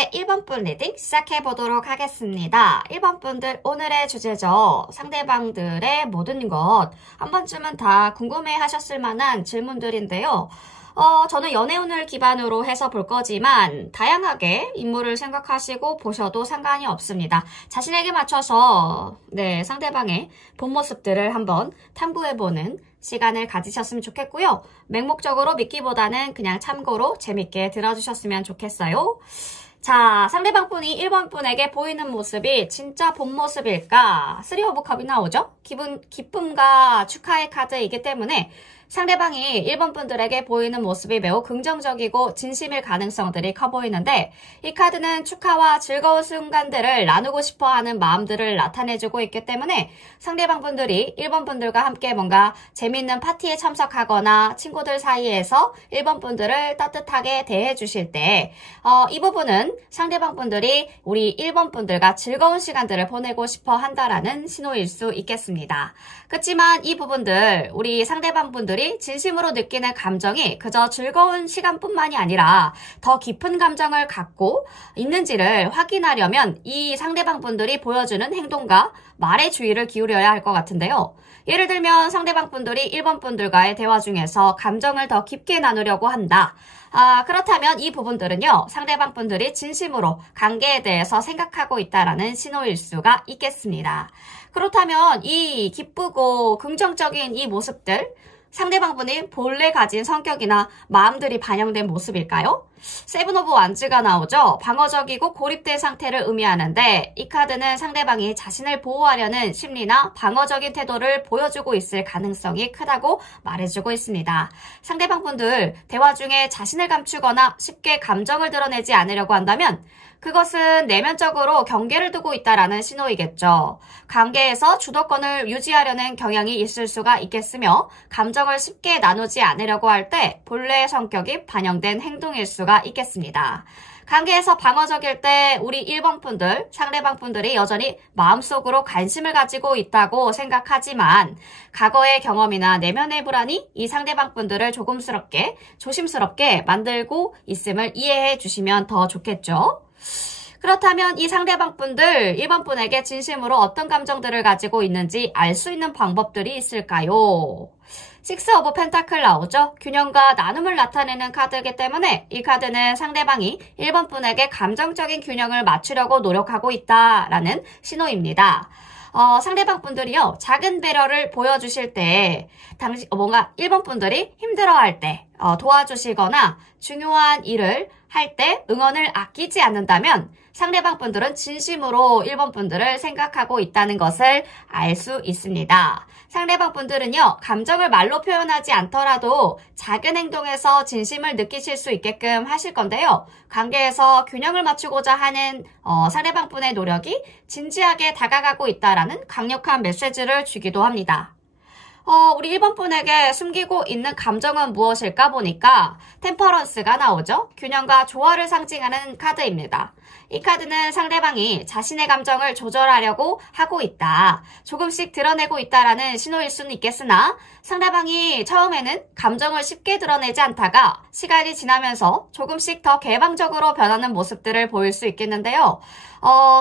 네, 1번 분 리딩 시작해 보도록 하겠습니다. 1번 분들 오늘의 주제죠. 상대방들의 모든 것 한 번쯤은 다 궁금해 하셨을 만한 질문들인데요. 저는 연애운을 기반으로 해서 볼 거지만 다양하게 인물을 생각하시고 보셔도 상관이 없습니다. 자신에게 맞춰서 상대방의 본 모습들을 한번 탐구해보는 시간을 가지셨으면 좋겠고요. 맹목적으로 믿기보다는 그냥 참고로 재밌게 들어주셨으면 좋겠어요. 자, 상대방 분이 1번 분에게 보이는 모습이 진짜 본 모습일까? 3 오브 컵이 나오죠? 기쁨과 축하의 카드이기 때문에 상대방이 1번 분들에게 보이는 모습이 매우 긍정적이고 진심일 가능성들이 커 보이는데 이 카드는 축하와 즐거운 순간들을 나누고 싶어하는 마음들을 나타내주고 있기 때문에 상대방 분들이 1번 분들과 함께 뭔가 재미있는 파티에 참석하거나 친구들 사이에서 1번 분들을 따뜻하게 대해주실 때 이 부분은 상대방 분들이 우리 1번 분들과 즐거운 시간들을 보내고 싶어 한다라는 신호일 수 있겠습니다. 그렇지만 이 부분들 우리 상대방 분들이 진심으로 느끼는 감정이 그저 즐거운 시간뿐만이 아니라 더 깊은 감정을 갖고 있는지를 확인하려면 이 상대방 분들이 보여주는 행동과 말에 주의를 기울여야 할 것 같은데요. 예를 들면 상대방 분들이 1번 분들과의 대화 중에서 감정을 더 깊게 나누려고 한다. 그렇다면 이 부분들은요, 상대방 분들이 진심으로 관계에 대해서 생각하고 있다라는 신호일 수가 있겠습니다. 그렇다면 이 기쁘고 긍정적인 이 모습들, 상대방 분이 본래 가진 성격이나 마음들이 반영된 모습일까요? 7 오브 완즈가 나오죠. 방어적이고 고립된 상태를 의미하는데 이 카드는 상대방이 자신을 보호하려는 심리나 방어적인 태도를 보여주고 있을 가능성이 크다고 말해주고 있습니다. 상대방 분들 대화 중에 자신을 감추거나 쉽게 감정을 드러내지 않으려고 한다면 그것은 내면적으로 경계를 두고 있다라는 신호이겠죠. 관계에서 주도권을 유지하려는 경향이 있을 수가 있겠으며 감정을 쉽게 나누지 않으려고 할 때 본래의 성격이 반영된 행동일 수가 있겠습니다. 관계에서 방어적일 때 우리 1번 분들, 상대방 분들이 여전히 마음속으로 관심을 가지고 있다고 생각하지만 과거의 경험이나 내면의 불안이 이 상대방 분들을 조심스럽게 만들고 있음을 이해해 주시면 더 좋겠죠. 그렇다면 이 상대방 분들 1번 분에게 진심으로 어떤 감정들을 가지고 있는지 알 수 있는 방법들이 있을까요? 6 오브 펜타클 나오죠? 균형과 나눔을 나타내는 카드이기 때문에 이 카드는 상대방이 1번 분에게 감정적인 균형을 맞추려고 노력하고 있다라는 신호입니다. 상대방 분들이요, 작은 배려를 보여주실 때, 뭔가 1번 분들이 힘들어할 때, 도와주시거나 중요한 일을 할 때 응원을 아끼지 않는다면 상대방 분들은 진심으로 1번 분들을 생각하고 있다는 것을 알 수 있습니다. 상대방 분들은요, 감정을 말로 표현하지 않더라도 작은 행동에서 진심을 느끼실 수 있게끔 하실 건데요. 관계에서 균형을 맞추고자 하는 상대방 분의 노력이 진지하게 다가가고 있다라는 강력한 메시지를 주기도 합니다. 우리 1번 분에게 숨기고 있는 감정은 무엇일까 보니까 템퍼런스가 나오죠? 균형과 조화를 상징하는 카드입니다. 이 카드는 상대방이 자신의 감정을 조절하려고 하고 있다, 조금씩 드러내고 있다라는 신호일 수는 있겠으나 상대방이 처음에는 감정을 쉽게 드러내지 않다가 시간이 지나면서 조금씩 더 개방적으로 변하는 모습들을 보일 수 있겠는데요.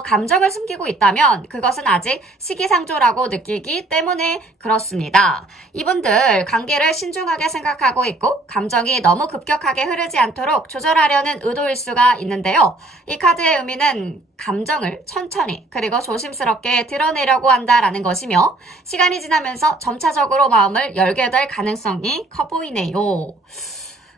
감정을 숨기고 있다면 그것은 아직 시기상조라고 느끼기 때문에 그렇습니다. 이분들 관계를 신중하게 생각하고 있고 감정이 너무 급격하게 흐르지 않도록 조절하려는 의도일 수가 있는데요. 이 카드의 의미는 감정을 천천히 그리고 조심스럽게 드러내려고 한다라는 것이며 시간이 지나면서 점차적으로 마음을 열게 될 가능성이 커 보이네요.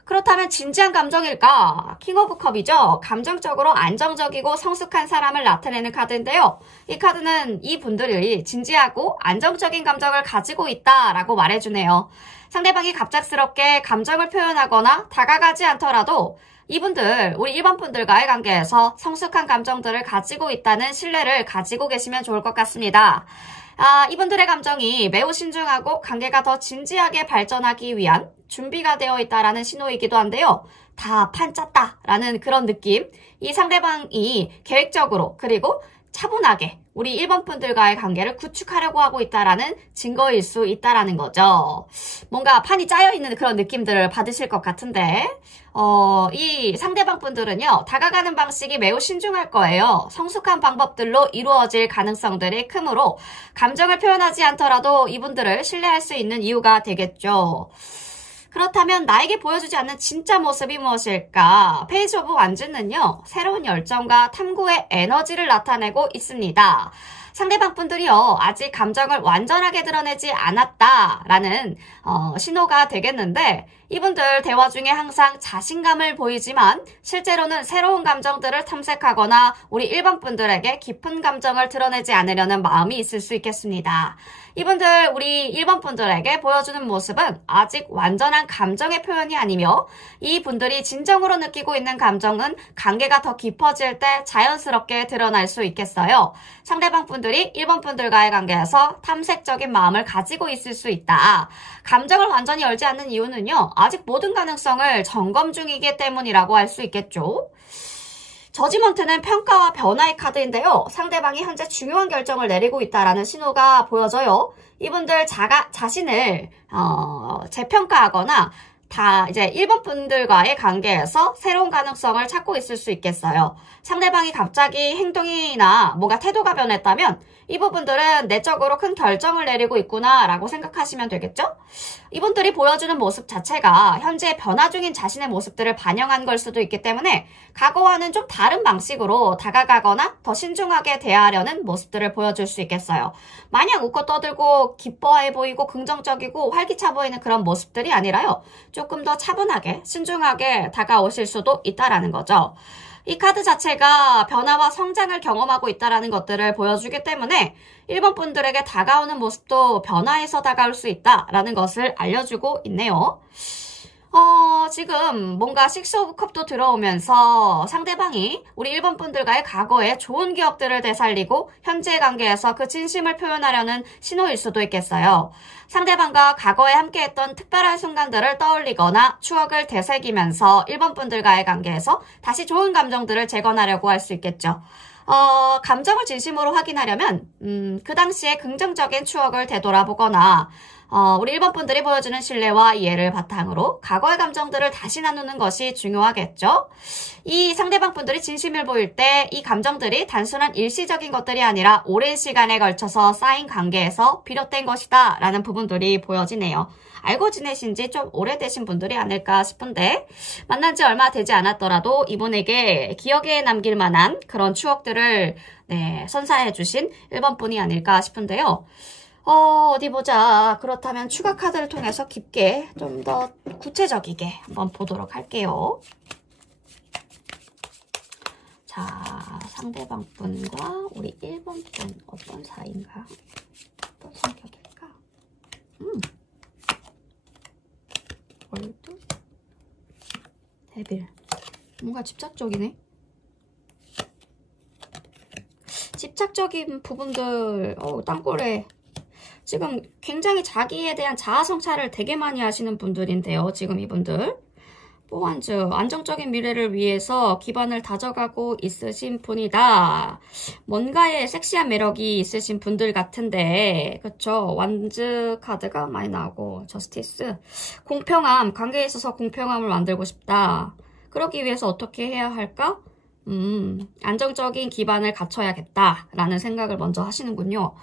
그렇다면 진지한 감정일까? 킹 오브 컵이죠. 감정적으로 안정적이고 성숙한 사람을 나타내는 카드인데요. 이 카드는 이 분들이 진지하고 안정적인 감정을 가지고 있다라고 말해주네요. 상대방이 갑작스럽게 감정을 표현하거나 다가가지 않더라도 이분들, 우리 1번 분들과의 관계에서 성숙한 감정들을 가지고 있다는 신뢰를 가지고 계시면 좋을 것 같습니다. 이분들의 감정이 매우 신중하고 관계가 더 진지하게 발전하기 위한 준비가 되어 있다라는 신호이기도 한데요. 다 판 짰다라는 그런 느낌. 이 상대방이 계획적으로 그리고 차분하게 우리 1번 분들과의 관계를 구축하려고 하고 있다라는 증거일 수 있다라는 거죠. 뭔가 판이 짜여있는 그런 느낌들을 받으실 것 같은데 이 상대방 분들은요. 다가가는 방식이 매우 신중할 거예요. 성숙한 방법들로 이루어질 가능성들이 크므로 감정을 표현하지 않더라도 이분들을 신뢰할 수 있는 이유가 되겠죠. 그렇다면 나에게 보여주지 않는 진짜 모습이 무엇일까? 페이지 오브 완즈는요. 새로운 열정과 탐구의 에너지를 나타내고 있습니다. 상대방 분들이요. 아직 감정을 완전하게 드러내지 않았다라는 신호가 되겠는데 이분들 대화 중에 항상 자신감을 보이지만 실제로는 새로운 감정들을 탐색하거나 우리 1번 분들에게 깊은 감정을 드러내지 않으려는 마음이 있을 수 있겠습니다. 이분들 우리 1번 분들에게 보여주는 모습은 아직 완전한 감정의 표현이 아니며 이 분들이 진정으로 느끼고 있는 감정은 관계가 더 깊어질 때 자연스럽게 드러날 수 있겠어요. 상대방 분들이 1번 분들과의 관계에서 탐색적인 마음을 가지고 있을 수 있다. 감정을 완전히 열지 않는 이유는요. 아직 모든 가능성을 점검 중이기 때문이라고 할 수 있겠죠. 저지먼트는 평가와 변화의 카드인데요. 상대방이 현재 중요한 결정을 내리고 있다라는 신호가 보여져요. 이분들 자신을 재평가하거나 이제 1번 분들과의 관계에서 새로운 가능성을 찾고 있을 수 있겠어요. 상대방이 갑자기 행동이나 뭔가 태도가 변했다면 이 부분들은 내적으로 큰 결정을 내리고 있구나라고 생각하시면 되겠죠? 이분들이 보여주는 모습 자체가 현재 변화 중인 자신의 모습들을 반영한 걸 수도 있기 때문에 과거와는 좀 다른 방식으로 다가가거나 더 신중하게 대하려는 모습들을 보여줄 수 있겠어요. 마냥 웃고 떠들고 기뻐해 보이고 긍정적이고 활기차 보이는 그런 모습들이 아니라요. 조금 더 차분하게 신중하게 다가오실 수도 있다라는 거죠. 이 카드 자체가 변화와 성장을 경험하고 있다는 것들을 보여주기 때문에 1번 분들에게 다가오는 모습도 변화해서 다가올 수 있다라는 것을 알려주고 있네요. 지금 뭔가 식스 오브 컵도 들어오면서 상대방이 우리 1번 분들과의 과거의 좋은 기억들을 되살리고 현재 관계에서 그 진심을 표현하려는 신호일 수도 있겠어요. 상대방과 과거에 함께했던 특별한 순간들을 떠올리거나 추억을 되새기면서 1번 분들과의 관계에서 다시 좋은 감정들을 재건하려고 할 수 있겠죠. 감정을 진심으로 확인하려면 그 당시에 긍정적인 추억을 되돌아보거나 우리 1번 분들이 보여주는 신뢰와 이해를 바탕으로 과거의 감정들을 다시 나누는 것이 중요하겠죠. 이 상대방 분들이 진심을 보일 때 이 감정들이 단순한 일시적인 것들이 아니라 오랜 시간에 걸쳐서 쌓인 관계에서 비롯된 것이다 라는 부분들이 보여지네요. 알고 지내신 지 좀 오래되신 분들이 아닐까 싶은데 만난 지 얼마 되지 않았더라도 이분에게 기억에 남길 만한 그런 추억들을 선사해 주신 1번 분이 아닐까 싶은데요. 어디 보자. 그렇다면 추가 카드를 통해서 깊게 좀 더 구체적이게 한번 보도록 할게요. 자, 상대방 분과 우리 1번 분 어떤 사이인가? 어떤 성격일까? 월드? 데빌. 뭔가 집착적이네. 집착적인 부분들, 땅굴에 지금 굉장히 자기에 대한 자아 성찰을 되게 많이 하시는 분들인데요. 지금 이분들. 뽀완즈, 안정적인 미래를 위해서 기반을 다져가고 있으신 분이다. 뭔가의 섹시한 매력이 있으신 분들 같은데, 그쵸? 완즈 카드가 많이 나오고, 저스티스. 공평함, 관계에 있어서 공평함을 만들고 싶다. 그러기 위해서 어떻게 해야 할까? 안정적인 기반을 갖춰야겠다라는 생각을 먼저 하시는군요.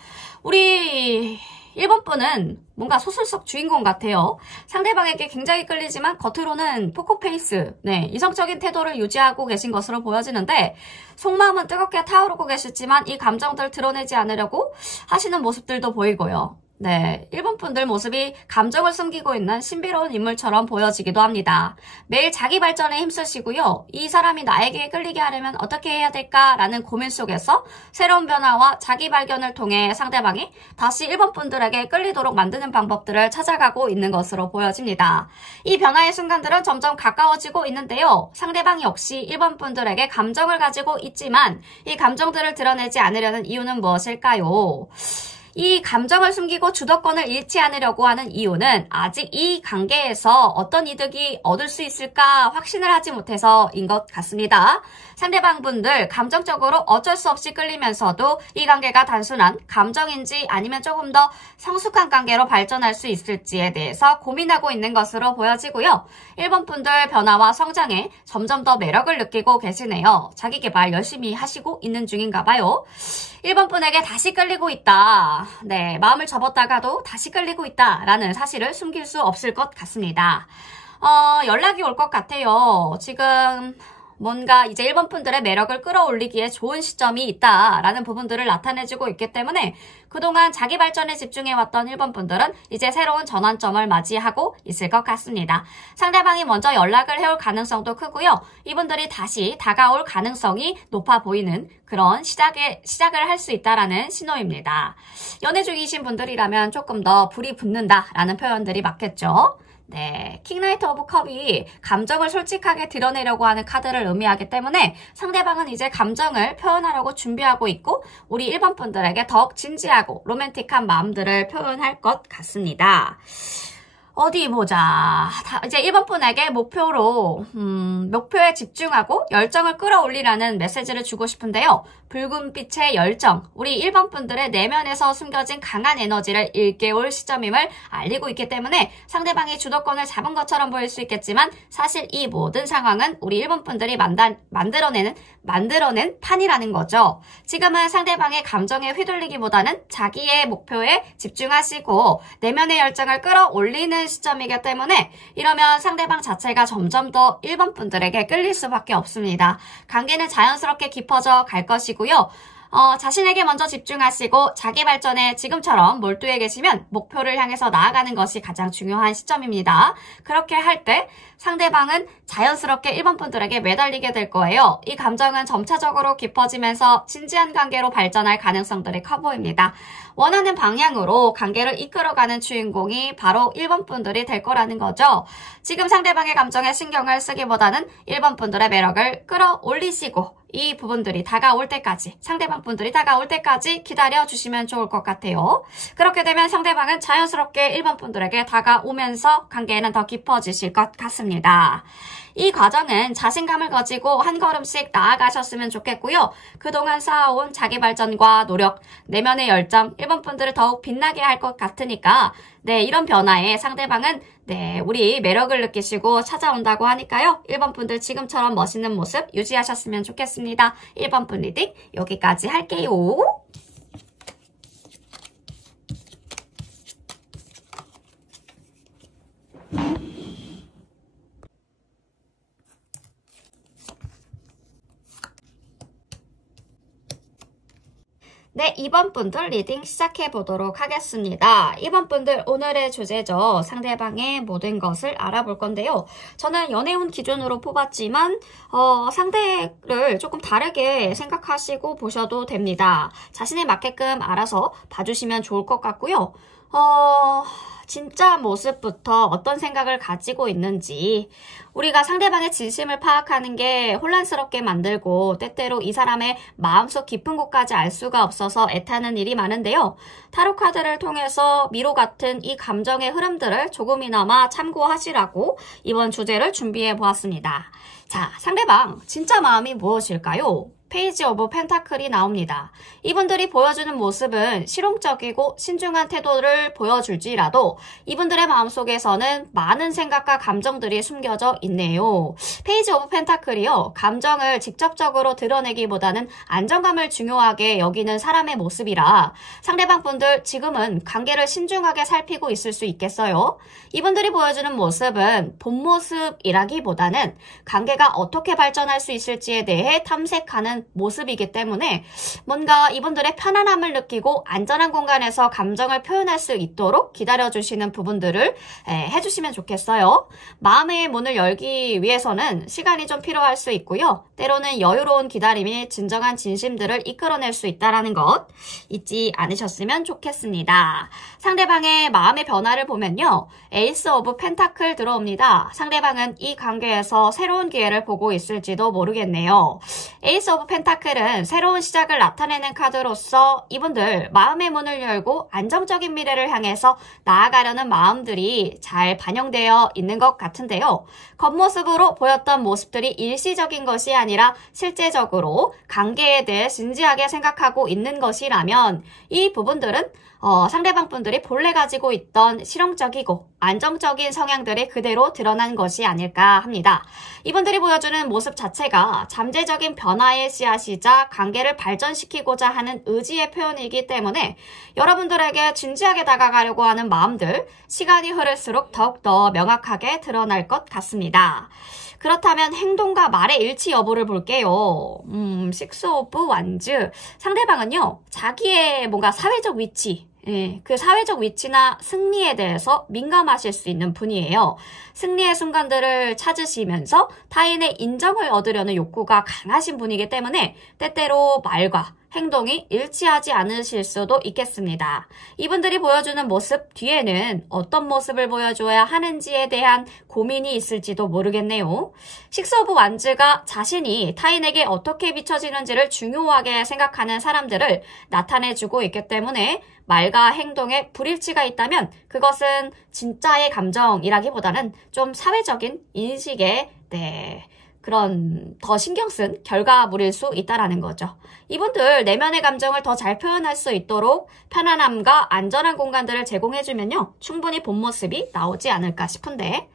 우리 1번 분은 뭔가 소설 속 주인공 같아요. 상대방에게 굉장히 끌리지만 겉으로는 포커페이스, 이성적인 태도를 유지하고 계신 것으로 보여지는데 속마음은 뜨겁게 타오르고 계시지만 이 감정들을 드러내지 않으려고 하시는 모습들도 보이고요. 1번 분들 모습이 감정을 숨기고 있는 신비로운 인물처럼 보여지기도 합니다. 매일 자기 발전에 힘쓰시고요. 이 사람이 나에게 끌리게 하려면 어떻게 해야 될까라는 고민 속에서 새로운 변화와 자기 발견을 통해 상대방이 다시 1번 분들에게 끌리도록 만드는 방법들을 찾아가고 있는 것으로 보여집니다. 이 변화의 순간들은 점점 가까워지고 있는데요. 상대방 역시 1번 분들에게 감정을 가지고 있지만 이 감정들을 드러내지 않으려는 이유는 무엇일까요? 이 감정을 숨기고 주도권을 잃지 않으려고 하는 이유는 아직 이 관계에서 어떤 이득이 얻을 수 있을까 확신을 하지 못해서인 것 같습니다. 상대방분들 감정적으로 어쩔 수 없이 끌리면서도 이 관계가 단순한 감정인지 아니면 조금 더 성숙한 관계로 발전할 수 있을지에 대해서 고민하고 있는 것으로 보여지고요. 1번 분들 변화와 성장에 점점 더 매력을 느끼고 계시네요. 자기 개발 열심히 하시고 있는 중인가 봐요. 1번 분에게 다시 끌리고 있다. 네, 마음을 접었다가도 다시 끌리고 있다라는 사실을 숨길 수 없을 것 같습니다. 연락이 올 것 같아요. 지금 뭔가 이제 1번 분들의 매력을 끌어올리기에 좋은 시점이 있다라는 부분들을 나타내주고 있기 때문에 그동안 자기 발전에 집중해왔던 1번 분들은 이제 새로운 전환점을 맞이하고 있을 것 같습니다. 상대방이 먼저 연락을 해올 가능성도 크고요. 이분들이 다시 다가올 가능성이 높아 보이는 그런 시작을 할 수 있다라는 신호입니다. 연애 중이신 분들이라면 조금 더 불이 붙는다라는 표현들이 맞겠죠. 네, 킹나이트 오브 컵이 감정을 솔직하게 드러내려고 하는 카드를 의미하기 때문에 상대방은 이제 감정을 표현하려고 준비하고 있고 우리 1번 분들에게 더욱 진지하고 로맨틱한 마음들을 표현할 것 같습니다. 어디 보자. 이제 1번 분에게 목표에 집중하고 열정을 끌어올리라는 메시지를 주고 싶은데요. 붉은 빛의 열정, 우리 1번 분들의 내면에서 숨겨진 강한 에너지를 일깨울 시점임을 알리고 있기 때문에 상대방이 주도권을 잡은 것처럼 보일 수 있겠지만 사실 이 모든 상황은 우리 1번 분들이 만들어낸 판이라는 거죠. 지금은 상대방의 감정에 휘둘리기보다는 자기의 목표에 집중하시고 내면의 열정을 끌어올리는 시점이기 때문에 이러면 상대방 자체가 점점 더 1번 분들에게 끌릴 수밖에 없습니다. 관계는 자연스럽게 깊어져 갈 것이고요. 자신에게 먼저 집중하시고 자기 발전에 지금처럼 몰두해 계시면 목표를 향해서 나아가는 것이 가장 중요한 시점입니다. 그렇게 할 때 상대방은 자연스럽게 1번 분들에게 매달리게 될 거예요. 이 감정은 점차적으로 깊어지면서 진지한 관계로 발전할 가능성들이 커 보입니다. 원하는 방향으로 관계를 이끌어가는 주인공이 바로 1번 분들이 될 거라는 거죠. 지금 상대방의 감정에 신경을 쓰기보다는 1번 분들의 매력을 끌어올리시고 이 부분들이 다가올 때까지, 상대방 분들이 다가올 때까지 기다려주시면 좋을 것 같아요. 그렇게 되면 상대방은 자연스럽게 1번 분들에게 다가오면서 관계는 더 깊어지실 것 같습니다. 이 과정은 자신감을 가지고 한 걸음씩 나아가셨으면 좋겠고요. 그동안 쌓아온 자기 발전과 노력, 내면의 열정, 1번 분들을 더욱 빛나게 할 것 같으니까 네, 이런 변화에 상대방은 네, 우리 매력을 느끼시고 찾아온다고 하니까요. 1번 분들 지금처럼 멋있는 모습 유지하셨으면 좋겠습니다. 1번 분 리딩 여기까지 할게요. 네, 2번 분들 리딩 시작해 보도록 하겠습니다. 2번 분들 오늘의 주제죠. 상대방의 모든 것을 알아볼 건데요. 저는 연애운 기준으로 뽑았지만 상대를 조금 다르게 생각하시고 보셔도 됩니다. 자신에 맞게끔 알아서 봐주시면 좋을 것 같고요. 진짜 모습부터 어떤 생각을 가지고 있는지 우리가 상대방의 진심을 파악하는 게 혼란스럽게 만들고 때때로 이 사람의 마음속 깊은 곳까지 알 수가 없어서 애타는 일이 많은데요. 타로 카드를 통해서 미로 같은 이 감정의 흐름들을 조금이나마 참고하시라고 이번 주제를 준비해 보았습니다. 자, 상대방 진짜 마음이 무엇일까요? 페이지 오브 펜타클이 나옵니다. 이분들이 보여주는 모습은 실용적이고 신중한 태도를 보여줄지라도 이분들의 마음속에서는 많은 생각과 감정들이 숨겨져 있네요. 페이지 오브 펜타클이요. 감정을 직접적으로 드러내기보다는 안정감을 중요하게 여기는 사람의 모습이라 상대방 분들 지금은 관계를 신중하게 살피고 있을 수 있겠어요. 이분들이 보여주는 모습은 본 모습이라기보다는 관계가 어떻게 발전할 수 있을지에 대해 탐색하는 모습이기 때문에 뭔가 이분들의 편안함을 느끼고 안전한 공간에서 감정을 표현할 수 있도록 기다려주시는 부분들을 해주시면 좋겠어요. 마음의 문을 열기 위해서는 시간이 좀 필요할 수 있고요. 때로는 여유로운 기다림이 진정한 진심들을 이끌어낼 수 있다는 것 잊지 않으셨으면 좋겠습니다. 상대방의 마음의 변화를 보면요. 에이스 오브 펜타클 들어옵니다. 상대방은 이 관계에서 새로운 기회를 보고 있을지도 모르겠네요. 에이스 오브 펜타클은 새로운 시작을 나타내는 카드로서 이분들 마음의 문을 열고 안정적인 미래를 향해서 나아가려는 마음들이 잘 반영되어 있는 것 같은데요. 겉모습으로 보였던 모습들이 일시적인 것이 아니라 실제적으로 관계에 대해 진지하게 생각하고 있는 것이라면 이 부분들은 상대방 분들이 본래 가지고 있던 실용적이고 안정적인 성향들이 그대로 드러난 것이 아닐까 합니다. 이분들이 보여주는 모습 자체가 잠재적인 변화의 씨앗이자 관계를 발전시키고자 하는 의지의 표현이기 때문에 여러분들에게 진지하게 다가가려고 하는 마음들, 시간이 흐를수록 더욱더 명확하게 드러날 것 같습니다. 그렇다면 행동과 말의 일치 여부를 볼게요. 식스 오브 완즈. 상대방은요, 자기의 뭔가 사회적 위치, 그 사회적 위치나 승리에 대해서 민감하실 수 있는 분이에요. 승리의 순간들을 찾으시면서 타인의 인정을 얻으려는 욕구가 강하신 분이기 때문에 때때로 말과 행동이 일치하지 않으실 수도 있겠습니다. 이분들이 보여주는 모습 뒤에는 어떤 모습을 보여줘야 하는지에 대한 고민이 있을지도 모르겠네요. 식스 오브 완즈가 자신이 타인에게 어떻게 비춰지는지를 중요하게 생각하는 사람들을 나타내주고 있기 때문에 말과 행동에 불일치가 있다면 그것은 진짜의 감정이라기보다는 좀 사회적인 인식의 그런 더 신경 쓴 결과물일 수 있다라는 거죠. 이분들 내면의 감정을 더 잘 표현할 수 있도록 편안함과 안전한 공간들을 제공해주면요. 충분히 본 모습이 나오지 않을까 싶은데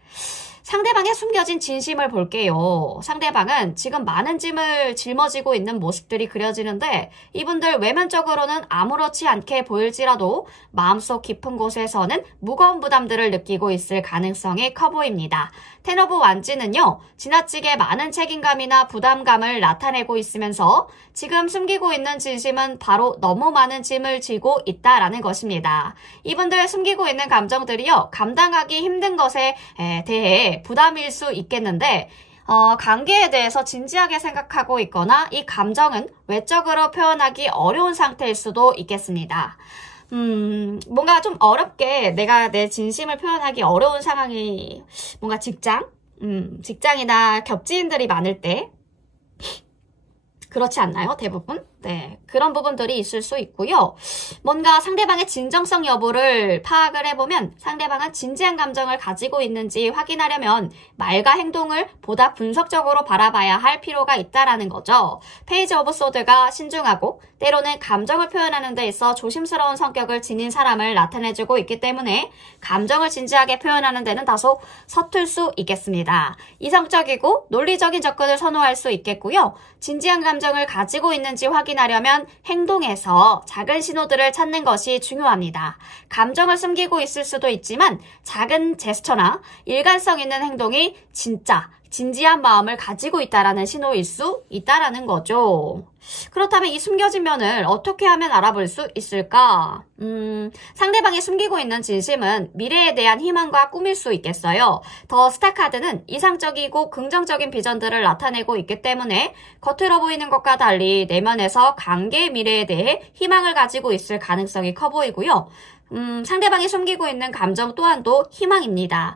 상대방의 숨겨진 진심을 볼게요. 상대방은 지금 많은 짐을 짊어지고 있는 모습들이 그려지는데 이분들 외면적으로는 아무렇지 않게 보일지라도 마음속 깊은 곳에서는 무거운 부담들을 느끼고 있을 가능성이 커 보입니다. 텐 오브 완즈는요. 지나치게 많은 책임감이나 부담감을 나타내고 있으면서 지금 숨기고 있는 진심은 바로 너무 많은 짐을 지고 있다라는 것입니다. 이분들 숨기고 있는 감정들이요. 감당하기 힘든 것에 대해 부담일 수 있겠는데 관계에 대해서 진지하게 생각하고 있거나 이 감정은 외적으로 표현하기 어려운 상태일 수도 있겠습니다. 뭔가 좀 어렵게 내가 내 진심을 표현하기 어려운 상황이 뭔가 직장이나 겹지인들이 많을 때 그렇지 않나요? 대부분? 네, 그런 부분들이 있을 수 있고요. 뭔가 상대방의 진정성 여부를 파악을 해보면 상대방은 진지한 감정을 가지고 있는지 확인하려면 말과 행동을 보다 분석적으로 바라봐야 할 필요가 있다라는 거죠. 페이지 오브 소드가 신중하고 때로는 감정을 표현하는 데 있어 조심스러운 성격을 지닌 사람을 나타내주고 있기 때문에 감정을 진지하게 표현하는 데는 다소 서툴 수 있겠습니다. 이성적이고 논리적인 접근을 선호할 수 있겠고요. 진지한 감정을 가지고 있는지 확인하려면 행동에서 작은 신호들을 찾는 것이 중요합니다. 감정을 숨기고 있을 수도 있지만 작은 제스처나 일관성 있는 행동이 진지한 마음을 가지고 있다라는 신호일 수 있다라는 거죠. 그렇다면 이 숨겨진 면을 어떻게 하면 알아볼 수 있을까? 상대방이 숨기고 있는 진심은 미래에 대한 희망과 꿈일 수 있겠어요. 더 스타 카드는 이상적이고 긍정적인 비전들을 나타내고 있기 때문에 겉으로 보이는 것과 달리 내면에서 관계의 미래에 대해 희망을 가지고 있을 가능성이 커 보이고요. 상대방이 숨기고 있는 감정 또한도 희망입니다.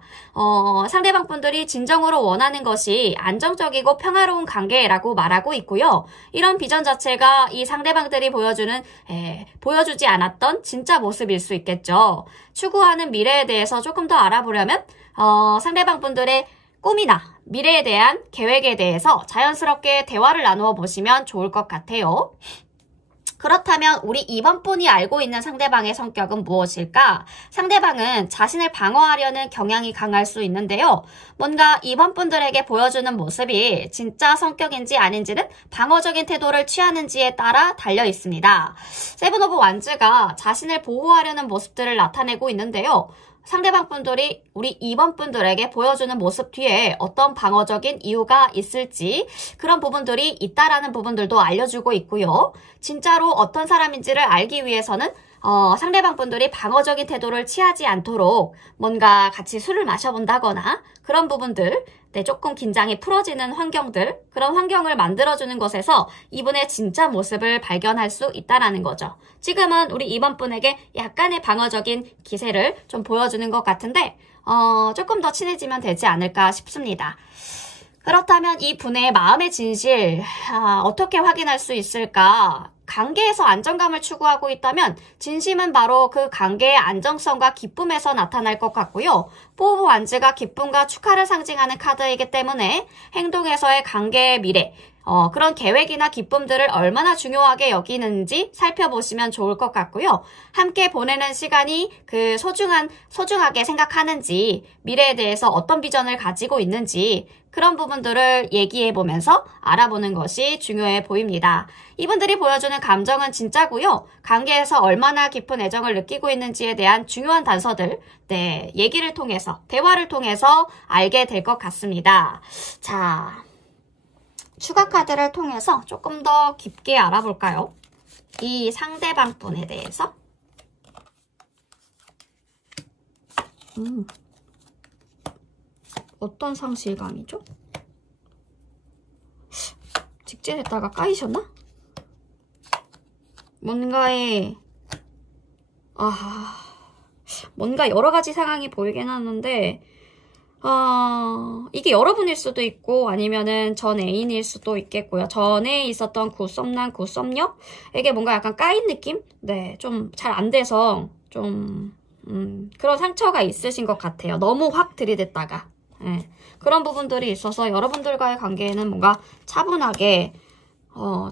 상대방 분들이 진정으로 원하는 것이 안정적이고 평화로운 관계라고 말하고 있고요. 이런 비전 자체가 이 상대방들이 보여주지 않았던 진짜 모습일 수 있겠죠. 추구하는 미래에 대해서 조금 더 알아보려면 상대방 분들의 꿈이나 미래에 대한 계획에 대해서 자연스럽게 대화를 나누어 보시면 좋을 것 같아요. 그렇다면 우리 2번 분이 알고 있는 상대방의 성격은 무엇일까? 상대방은 자신을 방어하려는 경향이 강할 수 있는데요. 뭔가 2번 분들에게 보여주는 모습이 진짜 성격인지 아닌지는 방어적인 태도를 취하는지에 따라 달려 있습니다. 세븐 오브 완즈가 자신을 보호하려는 모습들을 나타내고 있는데요. 상대방 분들이 우리 2번 분들에게 보여주는 모습 뒤에 어떤 방어적인 이유가 있을지 그런 부분들이 있다라는 부분들도 알려주고 있고요. 진짜로 어떤 사람인지를 알기 위해서는 상대방 분들이 방어적인 태도를 취하지 않도록 뭔가 같이 술을 마셔본다거나 그런 부분들, 조금 긴장이 풀어지는 환경들, 그런 환경을 만들어주는 것에서 이분의 진짜 모습을 발견할 수 있다는 거죠. 지금은 우리 2번 분에게 약간의 방어적인 기세를 좀 보여주는 것 같은데 조금 더 친해지면 되지 않을까 싶습니다. 그렇다면 이 분의 마음의 진실, 어떻게 확인할 수 있을까? 관계에서 안정감을 추구하고 있다면 진심은 바로 그 관계의 안정성과 기쁨에서 나타날 것 같고요. 4 오브 완즈가 기쁨과 축하를 상징하는 카드이기 때문에 행동에서의 관계의 미래, 그런 계획이나 기쁨들을 얼마나 중요하게 여기는지 살펴보시면 좋을 것 같고요. 함께 보내는 시간이 소중하게 생각하는지, 미래에 대해서 어떤 비전을 가지고 있는지, 그런 부분들을 얘기해보면서 알아보는 것이 중요해 보입니다. 이분들이 보여주는 감정은 진짜고요. 관계에서 얼마나 깊은 애정을 느끼고 있는지에 대한 중요한 단서들, 얘기를 통해서, 대화를 통해서 알게 될 것 같습니다. 자, 추가 카드를 통해서 조금 더 깊게 알아볼까요? 이 상대방 분에 대해서. 어떤 상실감이죠? 직진했다가 까이셨나? 뭔가 여러 가지 상황이 보이긴 하는데, 이게 여러분일 수도 있고 아니면은 전 애인일 수도 있겠고요. 전에 있었던 굿썸남, 굿썸녀에게 뭔가 약간 까인 느낌? 네, 좀 잘 안 돼서 좀 그런 상처가 있으신 것 같아요. 너무 확 들이댔다가. 네, 그런 부분들이 있어서 여러분들과의 관계에는 뭔가 차분하게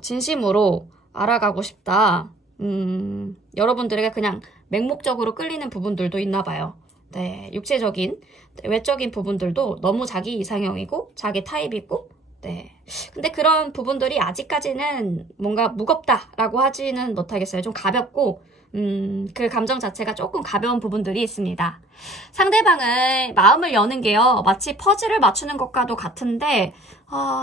진심으로 알아가고 싶다. 여러분들에게 그냥 맹목적으로 끌리는 부분들도 있나 봐요. 네, 육체적인, 외적인 부분들도 너무 자기 이상형이고 자기 타입이고, 네. 근데 그런 부분들이 아직까지는 뭔가 무겁다라고 하지는 못하겠어요. 좀 가볍고 그 감정 자체가 조금 가벼운 부분들이 있습니다. 상대방의 마음을 여는 게요, 마치 퍼즐을 맞추는 것과도 같은데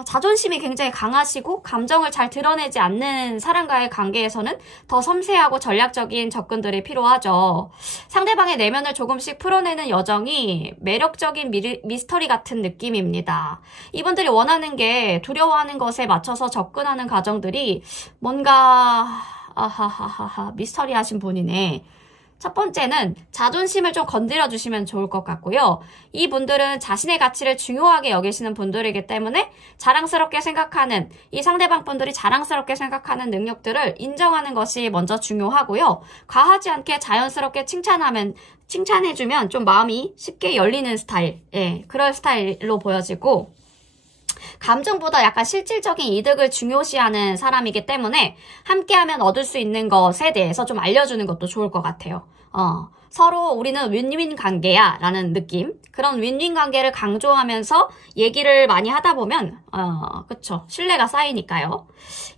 자존심이 굉장히 강하시고 감정을 잘 드러내지 않는 사람과의 관계에서는 더 섬세하고 전략적인 접근들이 필요하죠. 상대방의 내면을 조금씩 풀어내는 여정이 매력적인 미스터리 같은 느낌입니다. 이분들이 원하는 게 두려워하는 것에 맞춰서 접근하는 과정들이 뭔가 미스터리하신 분이네. 첫 번째는 자존심을 좀 건드려 주시면 좋을 것 같고요. 이분들은 자신의 가치를 중요하게 여기시는 분들이기 때문에 자랑스럽게 생각하는, 이 상대방 분들이 자랑스럽게 생각하는 능력들을 인정하는 것이 먼저 중요하고요. 과하지 않게 자연스럽게 칭찬해주면 좀 마음이 쉽게 열리는 스타일, 그런 스타일로 보여지고, 감정보다 약간 실질적인 이득을 중요시하는 사람이기 때문에 함께하면 얻을 수 있는 것에 대해서 좀 알려주는 것도 좋을 것 같아요. 서로 우리는 윈윈 관계야 라는 느낌, 그런 윈윈 관계를 강조하면서 얘기를 많이 하다 보면 그쵸, 신뢰가 쌓이니까요.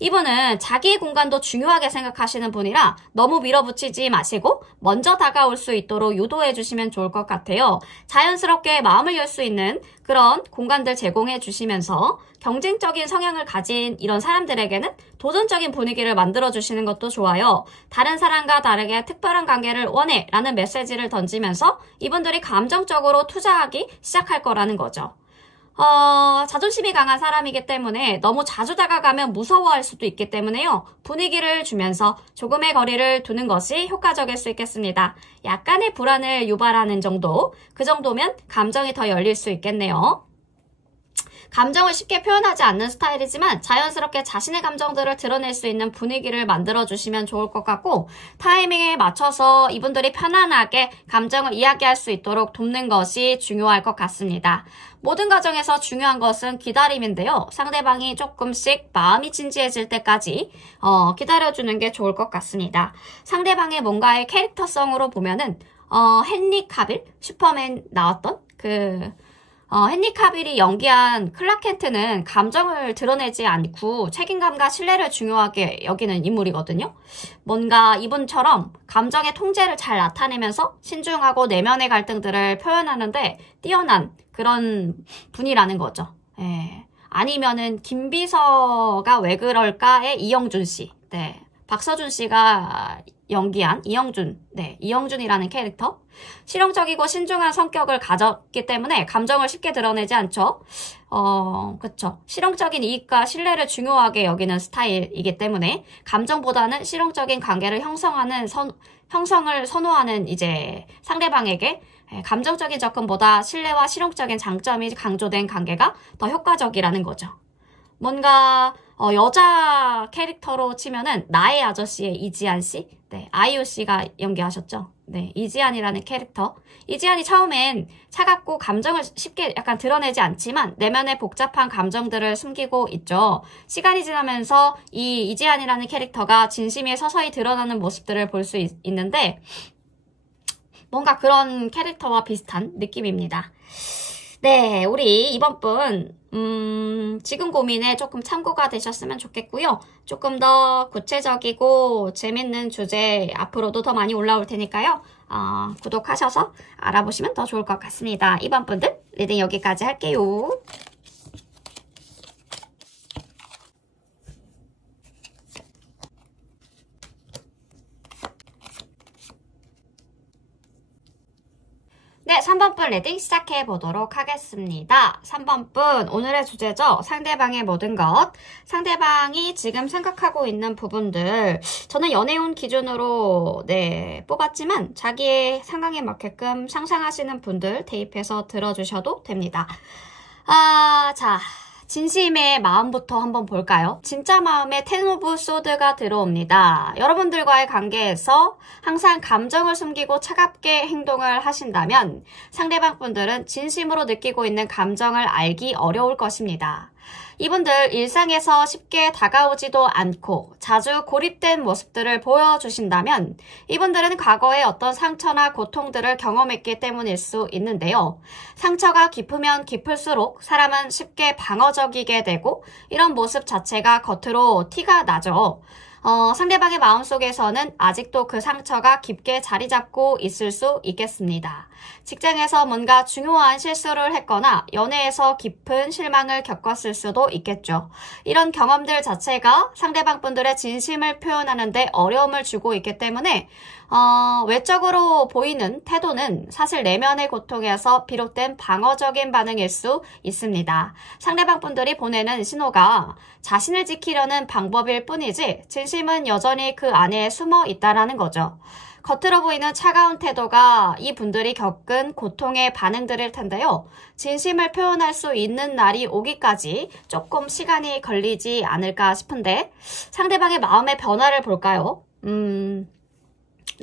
이분은 자기의 공간도 중요하게 생각하시는 분이라 너무 밀어붙이지 마시고 먼저 다가올 수 있도록 유도해 주시면 좋을 것 같아요. 자연스럽게 마음을 열 수 있는 그런 공간들 제공해 주시면서 경쟁적인 성향을 가진 이런 사람들에게는 도전적인 분위기를 만들어 주시는 것도 좋아요. 다른 사람과 다르게 특별한 관계를 원해 라는 메시지를 던지면서 이분들이 감정적으로 투자하기 시작할 거라는 거죠. 자존심이 강한 사람이기 때문에 너무 자주 다가가면 무서워할 수도 있기 때문에요. 분위기를 주면서 조금의 거리를 두는 것이 효과적일 수 있겠습니다. 약간의 불안을 유발하는 정도, 그 정도면 감정이 더 열릴 수 있겠네요. 감정을 쉽게 표현하지 않는 스타일이지만 자연스럽게 자신의 감정들을 드러낼 수 있는 분위기를 만들어주시면 좋을 것 같고, 타이밍에 맞춰서 이분들이 편안하게 감정을 이야기할 수 있도록 돕는 것이 중요할 것 같습니다. 모든 과정에서 중요한 것은 기다림인데요. 상대방이 조금씩 마음이 진지해질 때까지 기다려주는 게 좋을 것 같습니다. 상대방의 뭔가의 캐릭터성으로 보면은 헨리 카빌, 슈퍼맨 나왔던 헨리 카빌이 연기한 클락 켄트는 감정을 드러내지 않고 책임감과 신뢰를 중요하게 여기는 인물이거든요. 뭔가 이분처럼 감정의 통제를 잘 나타내면서 신중하고 내면의 갈등들을 표현하는데 뛰어난 그런 분이라는 거죠. 아니면은 김비서가 왜 그럴까의 이영준 씨. 네. 박서준 씨가 연기한 이영준이라는 캐릭터. 실용적이고 신중한 성격을 가졌기 때문에 감정을 쉽게 드러내지 않죠. 그쵸. 실용적인 이익과 신뢰를 중요하게 여기는 스타일이기 때문에 감정보다는 실용적인 관계를 형성을 선호하는 이제 상대방에게 감정적인 접근보다 신뢰와 실용적인 장점이 강조된 관계가 더 효과적이라는 거죠. 뭔가 여자 캐릭터로 치면은 나의 아저씨의 이지한 씨, 네, 아이유 씨가 연기하셨죠. 네, 이지한이라는 캐릭터. 이지한이 처음엔 차갑고 감정을 쉽게 약간 드러내지 않지만 내면의 복잡한 감정들을 숨기고 있죠. 시간이 지나면서 이 이지한이라는 캐릭터가 진심이 서서히 드러나는 모습들을 볼 수 있는데 뭔가 그런 캐릭터와 비슷한 느낌입니다. 네, 우리 이번 분 지금 고민에 조금 참고가 되셨으면 좋겠고요. 조금 더 구체적이고 재밌는 주제 앞으로도 더 많이 올라올 테니까요. 구독하셔서 알아보시면 더 좋을 것 같습니다. 이번 분들 리딩 여기까지 할게요. 네, 3번 분 리딩 시작해 보도록 하겠습니다. 3번 분, 오늘의 주제죠. 상대방의 모든 것. 상대방이 지금 생각하고 있는 부분들. 저는 연애운 기준으로 뽑았지만 자기의 상황에 맞게끔 상상하시는 분들 대입해서 들어주셔도 됩니다. 자. 진심의 마음부터 한번 볼까요? 진짜 마음에 10 오브 소드가 들어옵니다. 여러분들과의 관계에서 항상 감정을 숨기고 차갑게 행동을 하신다면 상대방 분들은 진심으로 느끼고 있는 감정을 알기 어려울 것입니다. 이분들 일상에서 쉽게 다가오지도 않고 자주 고립된 모습들을 보여주신다면 이분들은 과거에 어떤 상처나 고통들을 경험했기 때문일 수 있는데요. 상처가 깊으면 깊을수록 사람은 쉽게 방어적이게 되고 이런 모습 자체가 겉으로 티가 나죠. 상대방의 마음속에서는 아직도 그 상처가 깊게 자리 잡고 있을 수 있겠습니다. 직장에서 뭔가 중요한 실수를 했거나 연애에서 깊은 실망을 겪었을 수도 있겠죠. 이런 경험들 자체가 상대방 분들의 진심을 표현하는 데 어려움을 주고 있기 때문에 외적으로 보이는 태도는 사실 내면의 고통에서 비롯된 방어적인 반응일 수 있습니다. 상대방 분들이 보내는 신호가 자신을 지키려는 방법일 뿐이지 진심은 여전히 그 안에 숨어 있다는 거죠. 겉으로 보이는 차가운 태도가 이 분들이 겪은 고통의 반응들일 텐데요. 진심을 표현할 수 있는 날이 오기까지 조금 시간이 걸리지 않을까 싶은데 상대방의 마음의 변화를 볼까요?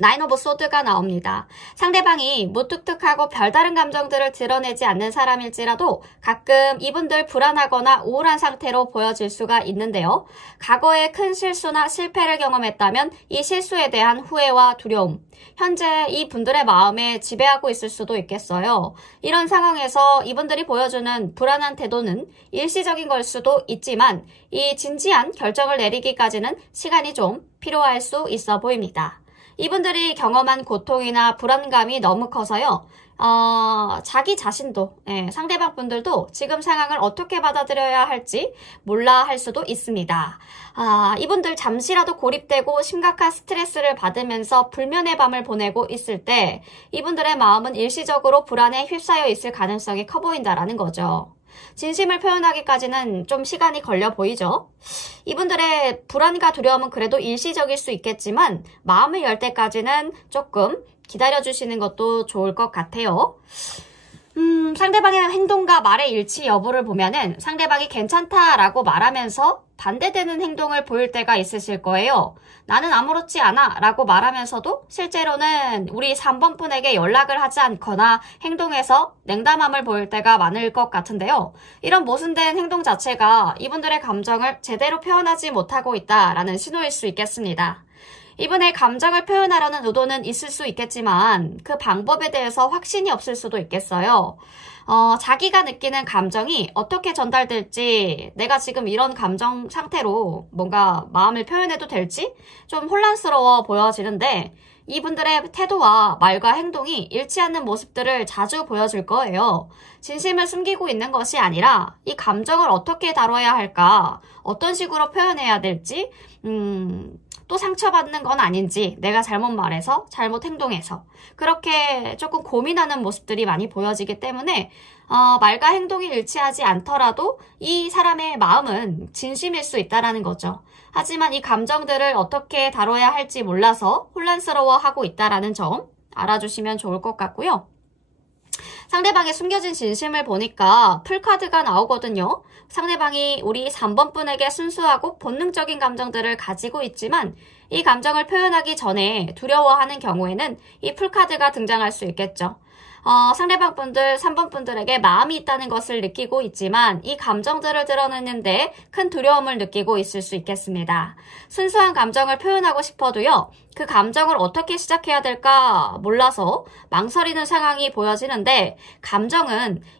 9 오브 소드가 나옵니다. 상대방이 무뚝뚝하고 별다른 감정들을 드러내지 않는 사람일지라도 가끔 이분들 불안하거나 우울한 상태로 보여질 수가 있는데요. 과거에 큰 실수나 실패를 경험했다면 이 실수에 대한 후회와 두려움, 현재 이 분들의 마음에 지배하고 있을 수도 있겠어요. 이런 상황에서 이분들이 보여주는 불안한 태도는 일시적인 걸 수도 있지만 이 진지한 결정을 내리기까지는 시간이 좀 필요할 수 있어 보입니다. 이분들이 경험한 고통이나 불안감이 너무 커서요. 자기 자신도 상대방 분들도 지금 상황을 어떻게 받아들여야 할지 몰라 할 수도 있습니다. 이분들 잠시라도 고립되고 심각한 스트레스를 받으면서 불면의 밤을 보내고 있을 때 이분들의 마음은 일시적으로 불안에 휩싸여 있을 가능성이 커 보인다라는 거죠. 진심을 표현하기까지는 좀 시간이 걸려 보이죠. 이분들의 불안과 두려움은 그래도 일시적일 수 있겠지만 마음을 열 때까지는 조금 기다려주시는 것도 좋을 것 같아요. 상대방의 행동과 말의 일치 여부를 보면은 상대방이 괜찮다라고 말하면서 반대되는 행동을 보일 때가 있으실 거예요. 나는 아무렇지 않아 라고 말하면서도 실제로는 우리 3번 분에게 연락을 하지 않거나 행동에서 냉담함을 보일 때가 많을 것 같은데요. 이런 모순된 행동 자체가 이분들의 감정을 제대로 표현하지 못하고 있다라는 신호일 수 있겠습니다. 이분의 감정을 표현하려는 의도는 있을 수 있겠지만 그 방법에 대해서 확신이 없을 수도 있겠어요. 자기가 느끼는 감정이 어떻게 전달될지, 내가 지금 이런 감정 상태로 뭔가 마음을 표현해도 될지 좀 혼란스러워 보여지는데 이분들의 태도와 말과 행동이 일치하는 모습들을 자주 보여줄 거예요. 진심을 숨기고 있는 것이 아니라 이 감정을 어떻게 다뤄야 할까, 어떤 식으로 표현해야 될지, 또 상처받는 건 아닌지, 내가 잘못 말해서, 잘못 행동해서 그렇게 조금 고민하는 모습들이 많이 보여지기 때문에 말과 행동이 일치하지 않더라도 이 사람의 마음은 진심일 수 있다는 거죠. 하지만 이 감정들을 어떻게 다뤄야 할지 몰라서 혼란스러워하고 있다는 점 알아주시면 좋을 것 같고요. 상대방의 숨겨진 진심을 보니까 풀카드가 나오거든요. 상대방이 우리 3번 분에게 순수하고 본능적인 감정들을 가지고 있지만 이 감정을 표현하기 전에 두려워하는 경우에는 이 풀카드가 등장할 수 있겠죠. 상대방 분들, 3번 분들에게 마음이 있다는 것을 느끼고 있지만 이 감정들을 드러내는데 큰 두려움을 느끼고 있을 수 있겠습니다. 순수한 감정을 표현하고 싶어도요, 그 감정을 어떻게 시작해야 될까 몰라서 망설이는 상황이 보여지는데,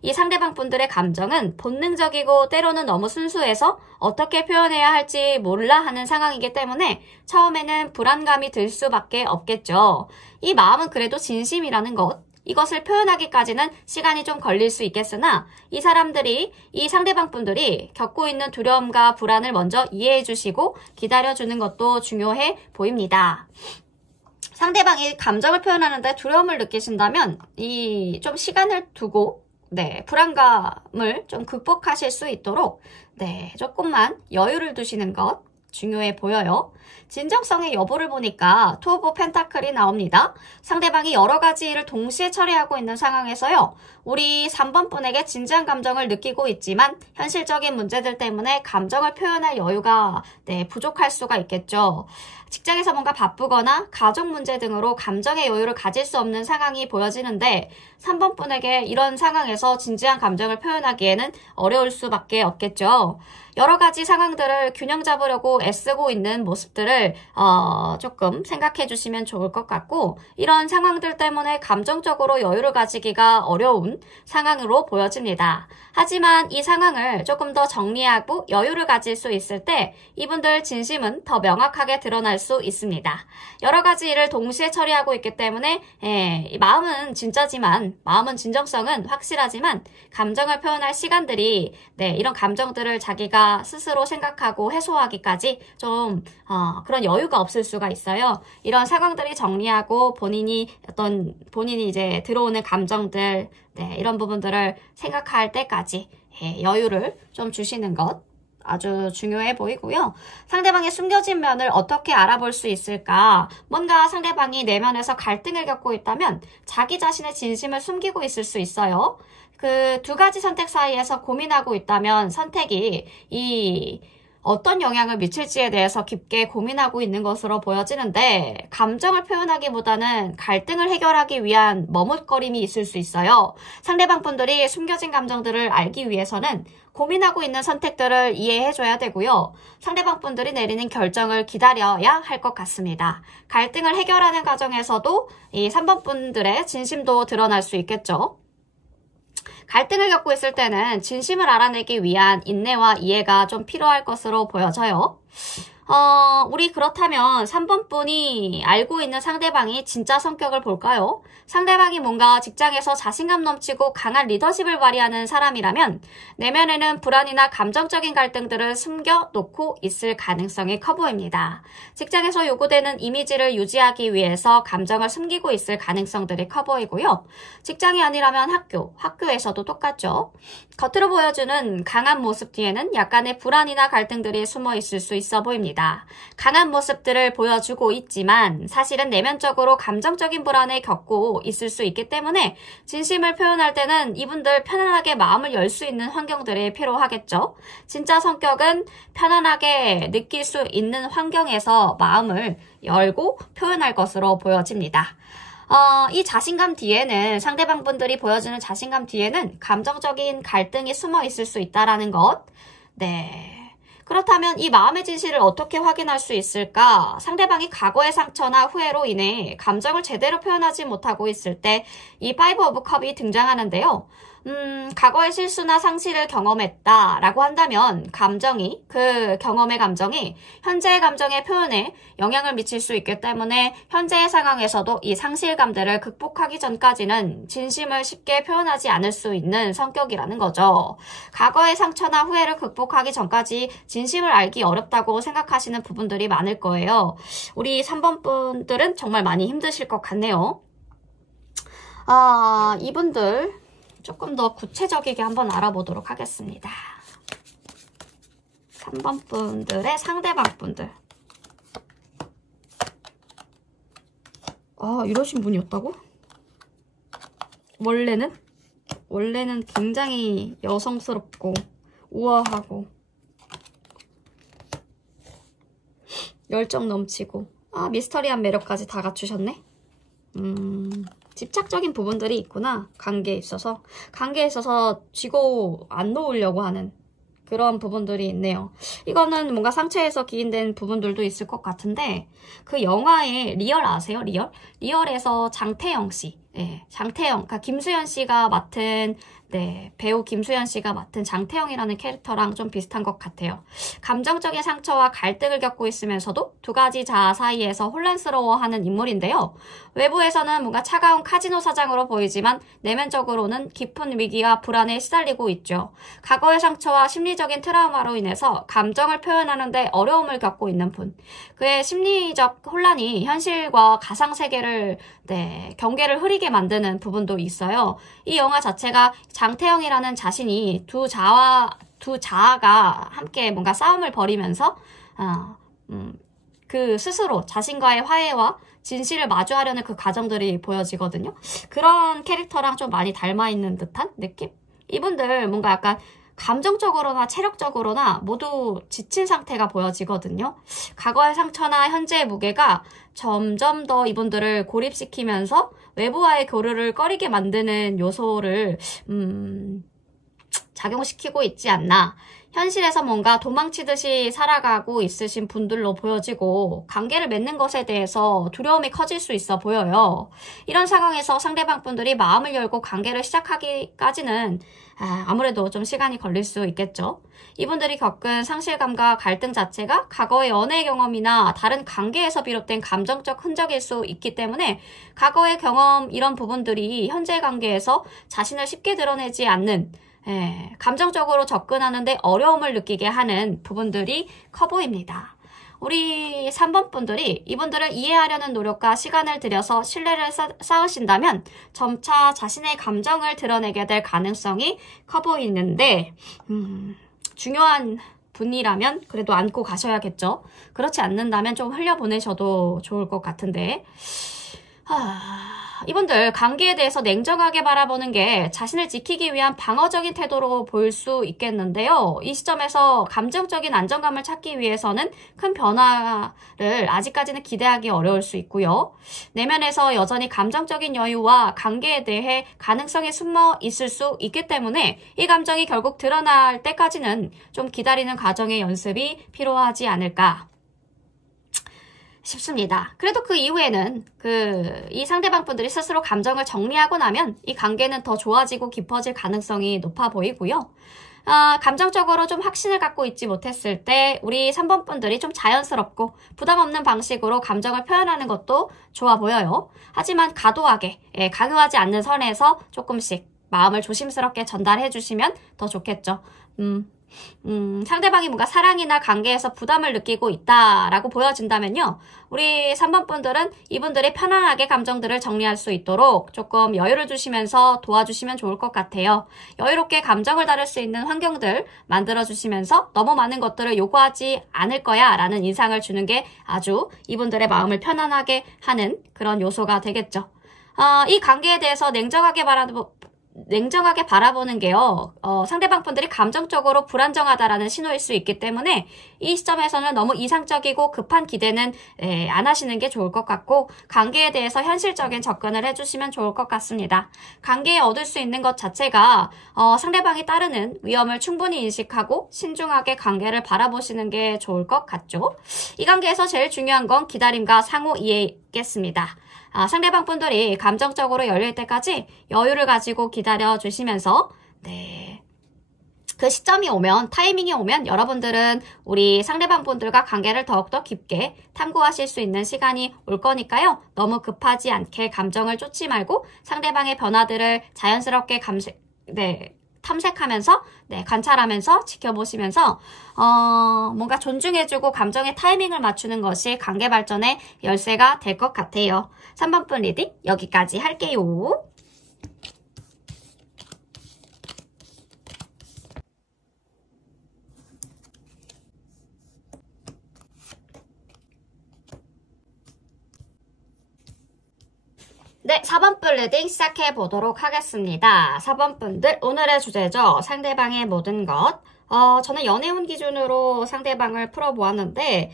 이 상대방 분들의 감정은 본능적이고 때로는 너무 순수해서 어떻게 표현해야 할지 몰라 하는 상황이기 때문에 처음에는 불안감이 들 수밖에 없겠죠. 이 마음은 그래도 진심이라는 것, 이것을 표현하기까지는 시간이 좀 걸릴 수 있겠으나 이 상대방 분들이 겪고 있는 두려움과 불안을 먼저 이해해 주시고 기다려주는 것도 중요해 보입니다. 상대방이 감정을 표현하는데 두려움을 느끼신다면 좀 시간을 두고 불안감을 좀 극복하실 수 있도록 조금만 여유를 두시는 것 중요해 보여요. 진정성의 여부를 보니까 투 오브 펜타클이 나옵니다. 상대방이 여러 가지 일을 동시에 처리하고 있는 상황에서요, 우리 3번 분에게 진지한 감정을 느끼고 있지만 현실적인 문제들 때문에 감정을 표현할 여유가 부족할 수가 있겠죠. 직장에서 뭔가 바쁘거나 가족 문제 등으로 감정의 여유를 가질 수 없는 상황이 보여지는데 3번 분에게 이런 상황에서 진지한 감정을 표현하기에는 어려울 수밖에 없겠죠. 여러 가지 상황들을 균형 잡으려고 애쓰고 있는 모습들을 조금 생각해 주시면 좋을 것 같고, 이런 상황들 때문에 감정적으로 여유를 가지기가 어려운 상황으로 보여집니다. 하지만 이 상황을 조금 더 정리하고 여유를 가질 수 있을 때 이분들 진심은 더 명확하게 드러날 수 있습니다. 여러 가지 일을 동시에 처리하고 있기 때문에 마음은 진정성은 확실하지만 감정을 표현할 시간들이 이런 감정들을 자기가 스스로 생각하고 해소하기까지 좀 그런 여유가 없을 수가 있어요. 이런 상황들이 정리하고 본인이 이제 들어오는 감정들 이런 부분들을 생각할 때까지 여유를 좀 주시는 것 아주 중요해 보이고요. 상대방의 숨겨진 면을 어떻게 알아볼 수 있을까? 뭔가 상대방이 내면에서 갈등을 겪고 있다면 자기 자신의 진심을 숨기고 있을 수 있어요. 그 두 가지 선택 사이에서 고민하고 있다면 선택이 어떤 영향을 미칠지에 대해서 깊게 고민하고 있는 것으로 보여지는데, 감정을 표현하기보다는 갈등을 해결하기 위한 머뭇거림이 있을 수 있어요. 상대방 분들이 숨겨진 감정들을 알기 위해서는 고민하고 있는 선택들을 이해해줘야 되고요. 상대방 분들이 내리는 결정을 기다려야 할 것 같습니다. 갈등을 해결하는 과정에서도 이 3번 분들의 진심도 드러날 수 있겠죠. 갈등을 겪고 있을 때는 진심을 알아내기 위한 인내와 이해가 좀 필요할 것으로 보여져요. 우리 그렇다면 3번 분이 알고 있는 상대방이 진짜 성격을 볼까요? 상대방이 뭔가 직장에서 자신감 넘치고 강한 리더십을 발휘하는 사람이라면 내면에는 불안이나 감정적인 갈등들을 숨겨놓고 있을 가능성이 커 보입니다. 직장에서 요구되는 이미지를 유지하기 위해서 감정을 숨기고 있을 가능성들이 커 보이고요. 직장이 아니라면 학교에서도 똑같죠. 겉으로 보여주는 강한 모습 뒤에는 약간의 불안이나 갈등들이 숨어 있을 수 있어 보입니다. 강한 모습들을 보여주고 있지만 사실은 내면적으로 감정적인 불안을 겪고 있을 수 있기 때문에 진심을 표현할 때는 이분들 편안하게 마음을 열 수 있는 환경들이 필요하겠죠. 진짜 성격은 편안하게 느낄 수 있는 환경에서 마음을 열고 표현할 것으로 보여집니다. 이 자신감 뒤에는, 상대방 분들이 보여주는 자신감 뒤에는 감정적인 갈등이 숨어 있을 수 있다는 것. 그렇다면 이 마음의 진실을 어떻게 확인할 수 있을까? 상대방이 과거의 상처나 후회로 인해 감정을 제대로 표현하지 못하고 있을 때 이 파이브 오브 컵이 등장하는데요. 과거의 실수나 상실을 경험했다라고 한다면 그 경험의 감정이 현재의 감정의 표현에 영향을 미칠 수 있기 때문에 현재의 상황에서도 이 상실감들을 극복하기 전까지는 진심을 쉽게 표현하지 않을 수 있는 성격이라는 거죠. 과거의 상처나 후회를 극복하기 전까지 진심을 알기 어렵다고 생각하시는 부분들이 많을 거예요. 우리 3번 분들은 정말 많이 힘드실 것 같네요. 이분들 조금 더 구체적이게 한번 알아보도록 하겠습니다. 3번 분들의 상대방 분들. 이러신 분이었다고? 원래는? 원래는 굉장히 여성스럽고 우아하고 열정 넘치고 미스터리한 매력까지 다 갖추셨네? 집착적인 부분들이 있구나. 관계에 있어서 쥐고 안 놓으려고 하는 그런 부분들이 있네요. 이거는 뭔가 상처에서 기인된 부분들도 있을 것 같은데 그 영화의 리얼 아세요? 리얼에서 장태영 씨, 장태영, 그러니까 김수현 씨가 맡은 배우 김수현 씨가 맡은 장태영이라는 캐릭터랑 좀 비슷한 것 같아요. 감정적인 상처와 갈등을 겪고 있으면서도 두 가지 자아 사이에서 혼란스러워하는 인물인데요. 외부에서는 뭔가 차가운 카지노 사장으로 보이지만 내면적으로는 깊은 위기와 불안에 시달리고 있죠. 과거의 상처와 심리적인 트라우마로 인해서 감정을 표현하는데 어려움을 겪고 있는 분. 그의 심리적 혼란이 현실과 가상세계를 경계를 흐리게 만드는 부분도 있어요. 이 영화 자체가 장태영이라는 자신이 두 자아가 함께 뭔가 싸움을 벌이면서 그 스스로 자신과의 화해와 진실을 마주하려는 그 과정들이 보여지거든요. 그런 캐릭터랑 좀 많이 닮아있는 듯한 느낌? 이분들 뭔가 약간 감정적으로나 체력적으로나 모두 지친 상태가 보여지거든요. 과거의 상처나 현재의 무게가 점점 더 이분들을 고립시키면서 외부와의 교류를 꺼리게 만드는 요소를 작용시키고 있지 않나. 현실에서 뭔가 도망치듯이 살아가고 있으신 분들로 보여지고 관계를 맺는 것에 대해서 두려움이 커질 수 있어 보여요. 이런 상황에서 상대방 분들이 마음을 열고 관계를 시작하기까지는 아무래도 좀 시간이 걸릴 수 있겠죠. 이분들이 겪은 상실감과 갈등 자체가 과거의 연애 경험이나 다른 관계에서 비롯된 감정적 흔적일 수 있기 때문에 과거의 경험 이런 부분들이 현재 관계에서 자신을 쉽게 드러내지 않는 감정적으로 접근하는데 어려움을 느끼게 하는 부분들이 커 보입니다. 우리 3번 분들이 이분들을 이해하려는 노력과 시간을 들여서 신뢰를 쌓으신다면 점차 자신의 감정을 드러내게 될 가능성이 커 보이는데 중요한 분이라면 그래도 안고 가셔야겠죠. 그렇지 않는다면 좀 흘려보내셔도 좋을 것 같은데 이분들 관계에 대해서 냉정하게 바라보는 게 자신을 지키기 위한 방어적인 태도로 보일 수 있겠는데요. 이 시점에서 감정적인 안정감을 찾기 위해서는 큰 변화를 아직까지는 기대하기 어려울 수 있고요. 내면에서 여전히 감정적인 여유와 관계에 대해 가능성이 숨어 있을 수 있기 때문에 이 감정이 결국 드러날 때까지는 좀 기다리는 과정의 연습이 필요하지 않을까 싶습니다. 그래도 그 이후에는 이 상대방 분들이 스스로 감정을 정리하고 나면 이 관계는 더 좋아지고 깊어질 가능성이 높아 보이고요. 감정적으로 좀 확신을 갖고 있지 못했을 때 우리 3번 분들이 좀 자연스럽고 부담 없는 방식으로 감정을 표현하는 것도 좋아 보여요. 하지만 과도하게, 강요하지 않는 선에서 조금씩 마음을 조심스럽게 전달해 주시면 더 좋겠죠. 상대방이 뭔가 사랑이나 관계에서 부담을 느끼고 있다라고 보여진다면요. 우리 3번 분들은 이분들이 편안하게 감정들을 정리할 수 있도록 조금 여유를 주시면서 도와주시면 좋을 것 같아요. 여유롭게 감정을 다룰 수 있는 환경들 만들어주시면서 너무 많은 것들을 요구하지 않을 거야 라는 인상을 주는 게 아주 이분들의 마음을 편안하게 하는 그런 요소가 되겠죠. 이 관계에 대해서 냉정하게 바라보는 게요. 상대방 분들이 감정적으로 불안정하다라는 신호일 수 있기 때문에 이 시점에서는 너무 이상적이고 급한 기대는 안 하시는 게 좋을 것 같고 관계에 대해서 현실적인 접근을 해주시면 좋을 것 같습니다. 관계에 얻을 수 있는 것 자체가 상대방이 따르는 위험을 충분히 인식하고 신중하게 관계를 바라보시는 게 좋을 것 같죠. 이 관계에서 제일 중요한 건 기다림과 상호 이해겠습니다. 상대방 분들이 감정적으로 열릴 때까지 여유를 가지고 기다려주시면서 그 시점이 오면, 타이밍이 오면 여러분들은 우리 상대방 분들과 관계를 더욱더 깊게 탐구하실 수 있는 시간이 올 거니까요. 너무 급하지 않게 감정을 쫓지 말고 상대방의 변화들을 자연스럽게 탐색하면서 관찰하면서 지켜보시면서 뭔가 존중해주고 감정의 타이밍을 맞추는 것이 관계 발전의 열쇠가 될 것 같아요. 3번 분 리딩 여기까지 할게요. 네, 4번분 리딩 시작해 보도록 하겠습니다. 4번분들 오늘의 주제죠. 상대방의 모든 것. 저는 연애운 기준으로 상대방을 풀어보았는데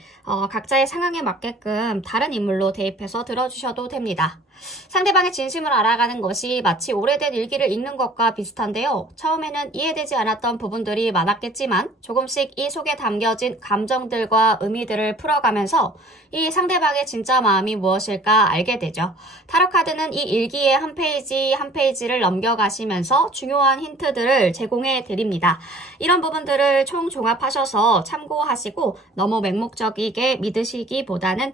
각자의 상황에 맞게끔 다른 인물로 대입해서 들어주셔도 됩니다. 상대방의 진심을 알아가는 것이 마치 오래된 일기를 읽는 것과 비슷한데요. 처음에는 이해되지 않았던 부분들이 많았겠지만 조금씩 이 속에 담겨진 감정들과 의미들을 풀어가면서 이 상대방의 진짜 마음이 무엇일까 알게 되죠. 타로 카드는 이 일기의 한 페이지 한 페이지를 넘겨가시면서 중요한 힌트들을 제공해 드립니다. 이런 부분들을 총종합하셔서 참고하시고 너무 맹목적이게 믿으시기보다는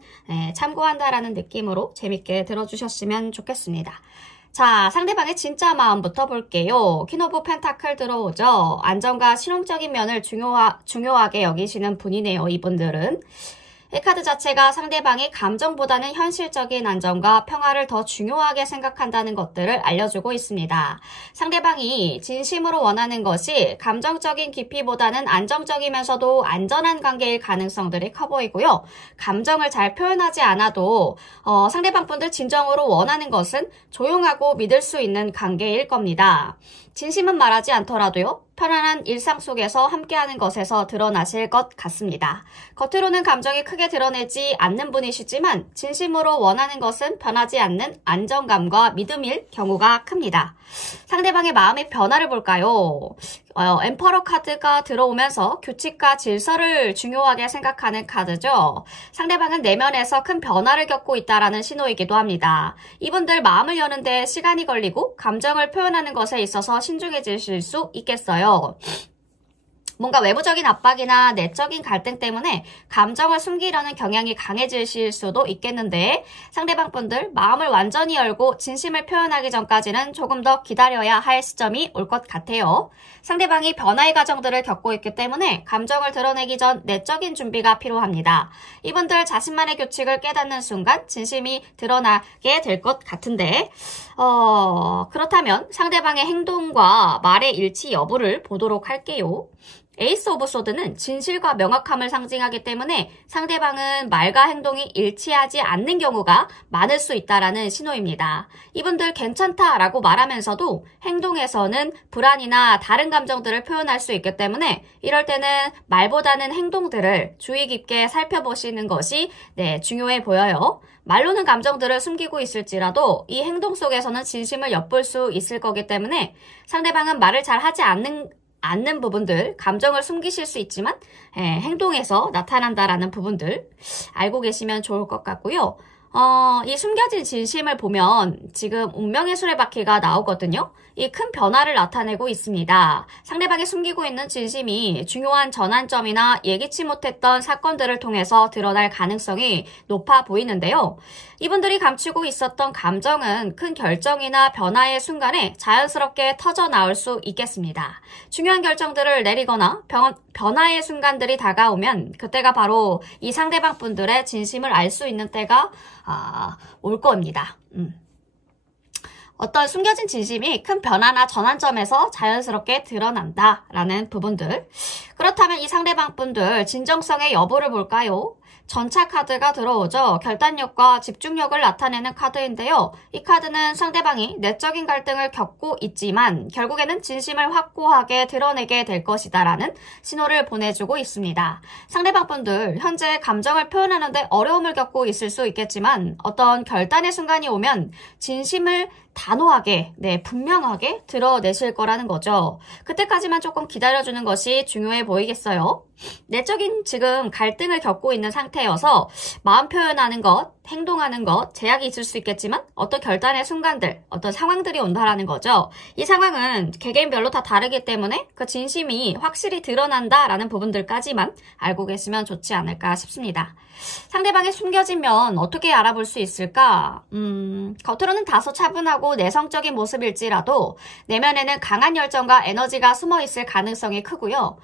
참고한다라는 느낌으로 재밌게 들어주셨으면 좋겠습니다. 자, 상대방의 진짜 마음부터 볼게요. 퀸 오브 펜타클 들어오죠. 안정과 실용적인 면을 중요하게 여기시는 분이네요, 이분들은. 이 카드 자체가 상대방이 감정보다는 현실적인 안정과 평화를 더 중요하게 생각한다는 것들을 알려주고 있습니다. 상대방이 진심으로 원하는 것이 감정적인 깊이보다는 안정적이면서도 안전한 관계일 가능성들이 커 보이고요. 감정을 잘 표현하지 않아도 상대방 분들 진정으로 원하는 것은 조용하고 믿을 수 있는 관계일 겁니다. 진심은 말하지 않더라도요. 편안한 일상 속에서 함께하는 것에서 드러나실 것 같습니다. 겉으로는 감정이 크게 드러내지 않는 분이시지만 진심으로 원하는 것은 변하지 않는 안정감과 믿음일 경우가 큽니다. 상대방의 마음의 변화를 볼까요? 엠퍼러 카드가 들어오면서 규칙과 질서를 중요하게 생각하는 카드죠. 상대방은 내면에서 큰 변화를 겪고 있다는 신호이기도 합니다. 이분들 마음을 여는데 시간이 걸리고 감정을 표현하는 것에 있어서 신중해지실 수 있겠어요. 뭔가 외부적인 압박이나 내적인 갈등 때문에 감정을 숨기려는 경향이 강해지실 수도 있겠는데 상대방 분들 마음을 완전히 열고 진심을 표현하기 전까지는 조금 더 기다려야 할 시점이 올 것 같아요. 상대방이 변화의 과정들을 겪고 있기 때문에 감정을 드러내기 전 내적인 준비가 필요합니다. 이분들 자신만의 규칙을 깨닫는 순간 진심이 드러나게 될 것 같은데 그렇다면 상대방의 행동과 말의 일치 여부를 보도록 할게요. 에이스 오브 소드는 진실과 명확함을 상징하기 때문에 상대방은 말과 행동이 일치하지 않는 경우가 많을 수 있다는 신호입니다. 이분들 괜찮다라고 말하면서도 행동에서는 불안이나 다른 감정들을 표현할 수 있기 때문에 이럴 때는 말보다는 행동들을 주의 깊게 살펴보시는 것이 중요해 보여요. 말로는 감정들을 숨기고 있을지라도 이 행동 속에서는 진심을 엿볼 수 있을 거기 때문에 상대방은 말을 잘 하지 않는 부분들, 감정을 숨기실 수 있지만 행동에서 나타난다라는 부분들 알고 계시면 좋을 것 같고요. 이 숨겨진 진심을 보면 지금 운명의 수레바퀴가 나오거든요. 이 큰 변화를 나타내고 있습니다. 상대방이 숨기고 있는 진심이 중요한 전환점이나 예기치 못했던 사건들을 통해서 드러날 가능성이 높아 보이는데요. 이분들이 감추고 있었던 감정은 큰 결정이나 변화의 순간에 자연스럽게 터져 나올 수 있겠습니다. 중요한 결정들을 내리거나 변화의 순간들이 다가오면 그때가 바로 이 상대방 분들의 진심을 알 수 있는 때가 올 겁니다. 어떤 숨겨진 진심이 큰 변화나 전환점에서 자연스럽게 드러난다라는 부분들. 그렇다면 이 상대방 분들 진정성의 여부를 볼까요? 전차 카드가 들어오죠. 결단력과 집중력을 나타내는 카드인데요. 이 카드는 상대방이 내적인 갈등을 겪고 있지만 결국에는 진심을 확고하게 드러내게 될 것이다라는 신호를 보내주고 있습니다. 상대방 분들 현재 감정을 표현하는데 어려움을 겪고 있을 수 있겠지만 어떤 결단의 순간이 오면 진심을 단호하게, 분명하게 드러내실 거라는 거죠. 그때까지만 조금 기다려주는 것이 중요해 보이겠어요. 내적인 지금 갈등을 겪고 있는 상태여서 마음 표현하는 것, 행동하는 것, 제약이 있을 수 있겠지만 어떤 결단의 순간들, 어떤 상황들이 온다라는 거죠. 이 상황은 개개인별로 다 다르기 때문에 그 진심이 확실히 드러난다라는 부분들까지만 알고 계시면 좋지 않을까 싶습니다. 상대방의 숨겨진 면 어떻게 알아볼 수 있을까? 겉으로는 다소 차분하고 내성적인 모습일지라도 내면에는 강한 열정과 에너지가 숨어 있을 가능성이 크고요.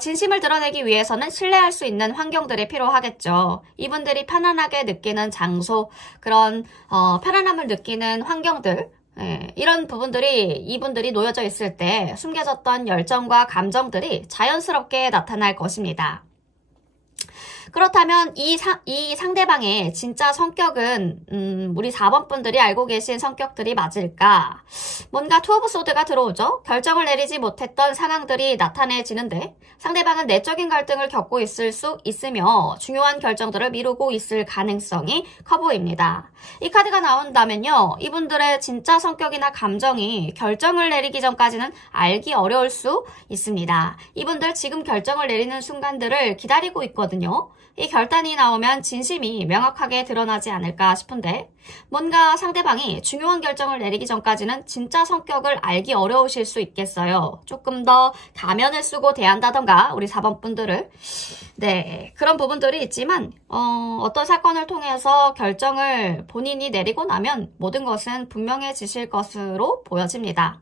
진심을 드러내기 위해서는 신뢰할 수 있는 환경들이 필요하겠죠. 이분들이 편안하게 느끼는 장소, 그런 편안함을 느끼는 환경들, 이런 부분들이 이분들이 놓여져 있을 때 숨겨졌던 열정과 감정들이 자연스럽게 나타날 것입니다. 그렇다면 이 상대방의 진짜 성격은 우리 4번 분들이 알고 계신 성격들이 맞을까? 뭔가 투 오브 소드가 들어오죠. 결정을 내리지 못했던 상황들이 나타내지는데 상대방은 내적인 갈등을 겪고 있을 수 있으며 중요한 결정들을 미루고 있을 가능성이 커 보입니다. 이 카드가 나온다면요. 이분들의 진짜 성격이나 감정이 결정을 내리기 전까지는 알기 어려울 수 있습니다. 이분들 지금 결정을 내리는 순간들을 기다리고 있거든요. 이 결단이 나오면 진심이 명확하게 드러나지 않을까 싶은데 뭔가 상대방이 중요한 결정을 내리기 전까지는 진짜 성격을 알기 어려우실 수 있겠어요. 조금 더 가면을 쓰고 대한다던가 우리 4번 분들을 네 그런 부분들이 있지만 어떤 사건을 통해서 결정을 본인이 내리고 나면 모든 것은 분명해지실 것으로 보여집니다.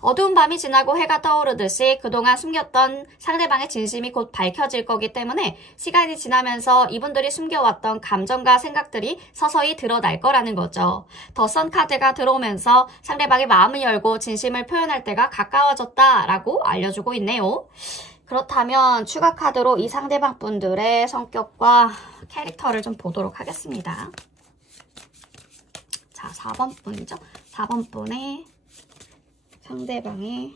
어두운 밤이 지나고 해가 떠오르듯이 그동안 숨겼던 상대방의 진심이 곧 밝혀질 거기 때문에 시간이 지나면서 이분들이 숨겨왔던 감정과 생각들이 서서히 드러날 거라는 거죠. 더 선 카드가 들어오면서 상대방의 마음을 열고 진심을 표현할 때가 가까워졌다라고 알려주고 있네요. 그렇다면 추가 카드로 이 상대방 분들의 성격과 캐릭터를 좀 보도록 하겠습니다. 자, 4번 분이죠. 4번 분의 상대방의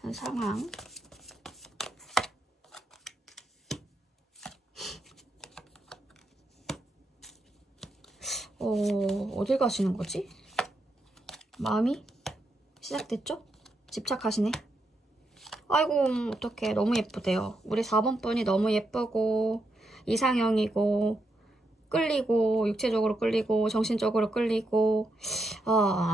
현 상황. 어딜 가시는 거지? 마음이 시작됐죠? 집착하시네. 아이고 어떡해 너무 예쁘대요. 우리 4번 분이 너무 예쁘고 이상형이고 끌리고 육체적으로 끌리고 정신적으로 끌리고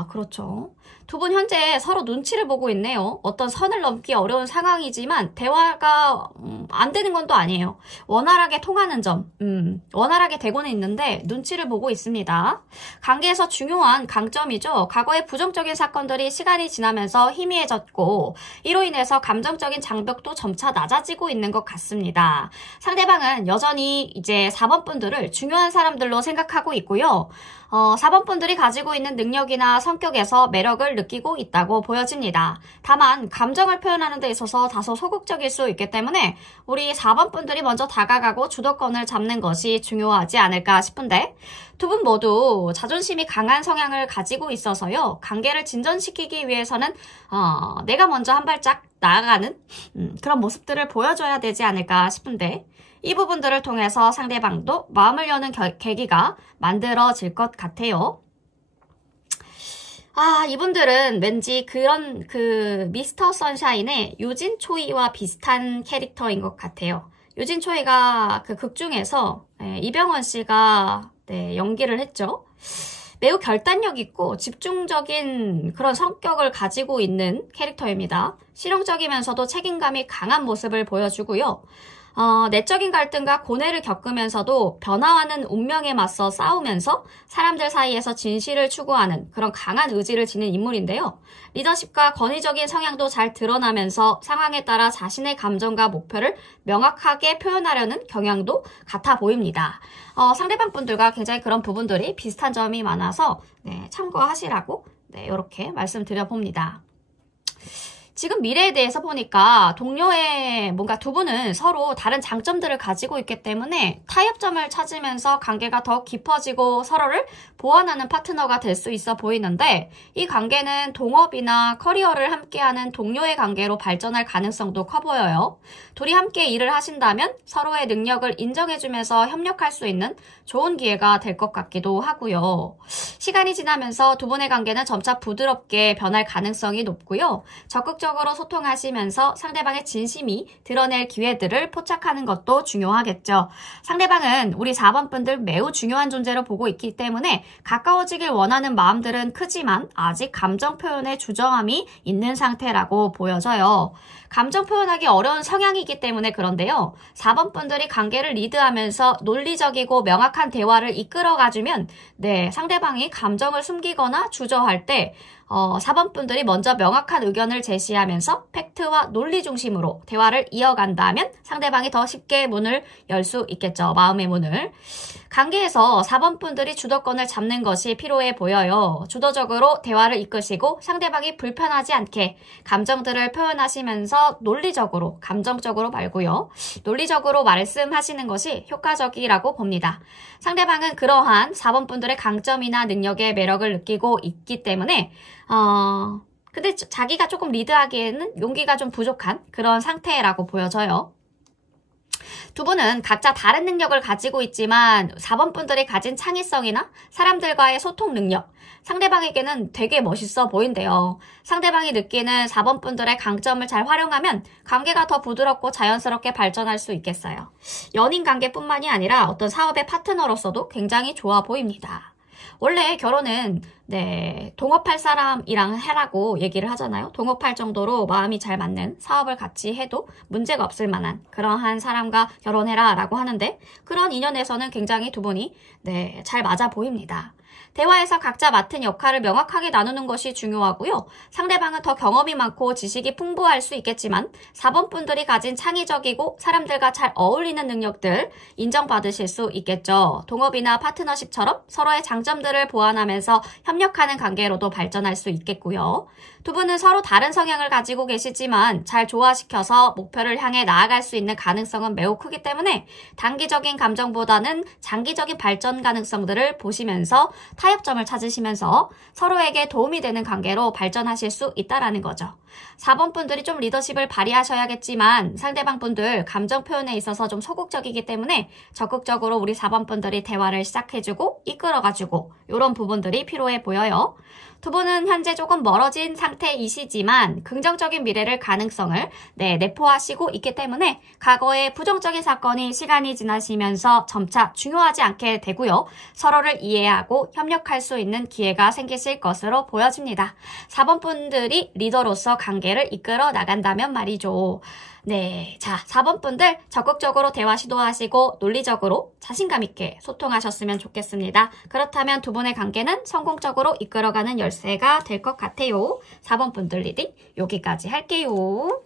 그렇죠. 두 분 현재 서로 눈치를 보고 있네요. 어떤 선을 넘기 어려운 상황이지만 대화가 안 되는 건 또 아니에요. 원활하게 통하는 점 원활하게 되고는 있는데 눈치를 보고 있습니다. 관계에서 중요한 강점이죠. 과거의 부정적인 사건들이 시간이 지나면서 희미해졌고 이로 인해서 감정적인 장벽도 점차 낮아지고 있는 것 같습니다. 상대방은 여전히 이제 4번 분들을 중요한 사람들로 생각하고 있고요. 4번 분들이 가지고 있는 능력이나 성격에서 매력을 느끼고 있다고 보여집니다. 다만 감정을 표현하는 데 있어서 다소 소극적일 수 있기 때문에 우리 4번 분들이 먼저 다가가고 주도권을 잡는 것이 중요하지 않을까 싶은데 두 분 모두 자존심이 강한 성향을 가지고 있어서요. 관계를 진전시키기 위해서는 내가 먼저 한 발짝 나아가는 그런 모습들을 보여줘야 되지 않을까 싶은데 이 부분들을 통해서 상대방도 마음을 여는 계기가 만들어질 것 같아요. 이분들은 왠지 그런 미스터 선샤인의 유진 초이와 비슷한 캐릭터인 것 같아요. 유진 초이가 그 극 중에서 이병헌 씨가 연기를 했죠. 매우 결단력 있고 집중적인 그런 성격을 가지고 있는 캐릭터입니다. 실용적이면서도 책임감이 강한 모습을 보여주고요. 내적인 갈등과 고뇌를 겪으면서도 변화하는 운명에 맞서 싸우면서 사람들 사이에서 진실을 추구하는 그런 강한 의지를 지닌 인물인데요. 리더십과 권위적인 성향도 잘 드러나면서 상황에 따라 자신의 감정과 목표를 명확하게 표현하려는 경향도 같아 보입니다. 상대방 분들과 굉장히 그런 부분들이 비슷한 점이 많아서 참고하시라고 이렇게 말씀드려봅니다. 지금 미래에 대해서 보니까 동료의 뭔가 두 분은 서로 다른 장점들을 가지고 있기 때문에 타협점을 찾으면서 관계가 더 깊어지고 서로를 보완하는 파트너가 될 수 있어 보이는데 이 관계는 동업이나 커리어를 함께하는 동료의 관계로 발전할 가능성도 커 보여요. 둘이 함께 일을 하신다면 서로의 능력을 인정해주면서 협력할 수 있는 좋은 기회가 될 것 같기도 하고요. 시간이 지나면서 두 분의 관계는 점차 부드럽게 변할 가능성이 높고요. 적극적으로 소통하시면서 상대방의 진심이 드러낼 기회들을 포착하는 것도 중요하겠죠. 상대방은 우리 4번 분들 매우 중요한 존재로 보고 있기 때문에 가까워지길 원하는 마음들은 크지만 아직 감정 표현에 주저함이 있는 상태라고 보여져요. 감정 표현하기 어려운 성향이기 때문에 그런데요. 4번 분들이 관계를 리드하면서 논리적이고 명확한 대화를 이끌어가주면 상대방이 감정을 숨기거나 주저할 때 4번 분들이 먼저 명확한 의견을 제시하면서 팩트와 논리 중심으로 대화를 이어간다면 상대방이 더 쉽게 문을 열 수 있겠죠. 마음의 문을. 관계에서 4번 분들이 주도권을 잡는 것이 필요해 보여요. 주도적으로 대화를 이끄시고 상대방이 불편하지 않게 감정들을 표현하시면서 논리적으로, 감정적으로 말고요. 논리적으로 말씀하시는 것이 효과적이라고 봅니다. 상대방은 그러한 4번 분들의 강점이나 능력의 매력을 느끼고 있기 때문에 근데 자기가 조금 리드하기에는 용기가 좀 부족한 그런 상태라고 보여져요. 두 분은 각자 다른 능력을 가지고 있지만 4번 분들이 가진 창의성이나 사람들과의 소통 능력, 상대방에게는 되게 멋있어 보인대요. 상대방이 느끼는 4번 분들의 강점을 잘 활용하면 관계가 더 부드럽고 자연스럽게 발전할 수 있겠어요. 연인 관계뿐만이 아니라 어떤 사업의 파트너로서도 굉장히 좋아 보입니다. 원래 결혼은 동업할 사람이랑 해라고 얘기를 하잖아요. 동업할 정도로 마음이 잘 맞는, 사업을 같이 해도 문제가 없을 만한 그러한 사람과 결혼해라 라고 하는데, 그런 인연에서는 굉장히 두 분이 잘 맞아 보입니다. 대화에서 각자 맡은 역할을 명확하게 나누는 것이 중요하고요. 상대방은 더 경험이 많고 지식이 풍부할 수 있겠지만 4번 분들이 가진 창의적이고 사람들과 잘 어울리는 능력들 인정받으실 수 있겠죠. 동업이나 파트너십처럼 서로의 장점들을 보완하면서 협력하는 관계로도 발전할 수 있겠고요. 두 분은 서로 다른 성향을 가지고 계시지만 잘 조화시켜서 목표를 향해 나아갈 수 있는 가능성은 매우 크기 때문에 단기적인 감정보다는 장기적인 발전 가능성들을 보시면서 타협점을 찾으시면서 서로에게 도움이 되는 관계로 발전하실 수 있다라는 거죠. 4번 분들이 좀 리더십을 발휘하셔야겠지만 상대방 분들 감정 표현에 있어서 좀 소극적이기 때문에 적극적으로 우리 4번 분들이 대화를 시작해주고 이끌어가지고 이런 부분들이 필요해 보여요. 두 분은 현재 조금 멀어진 상태이시지만 긍정적인 미래를 가능성을 내포하시고 있기 때문에 과거의 부정적인 사건이 시간이 지나시면서 점차 중요하지 않게 되고요. 서로를 이해하고 협력할 수 있는 기회가 생기실 것으로 보여집니다. 4번 분들이 리더로서 관계를 이끌어 나간다면 말이죠. 자, 4번 분들 적극적으로 대화 시도하시고 논리적으로 자신감 있게 소통하셨으면 좋겠습니다. 그렇다면 두 분의 관계는 성공적으로 이끌어가는 열쇠가 될 것 같아요. 4번 분들 리딩 여기까지 할게요.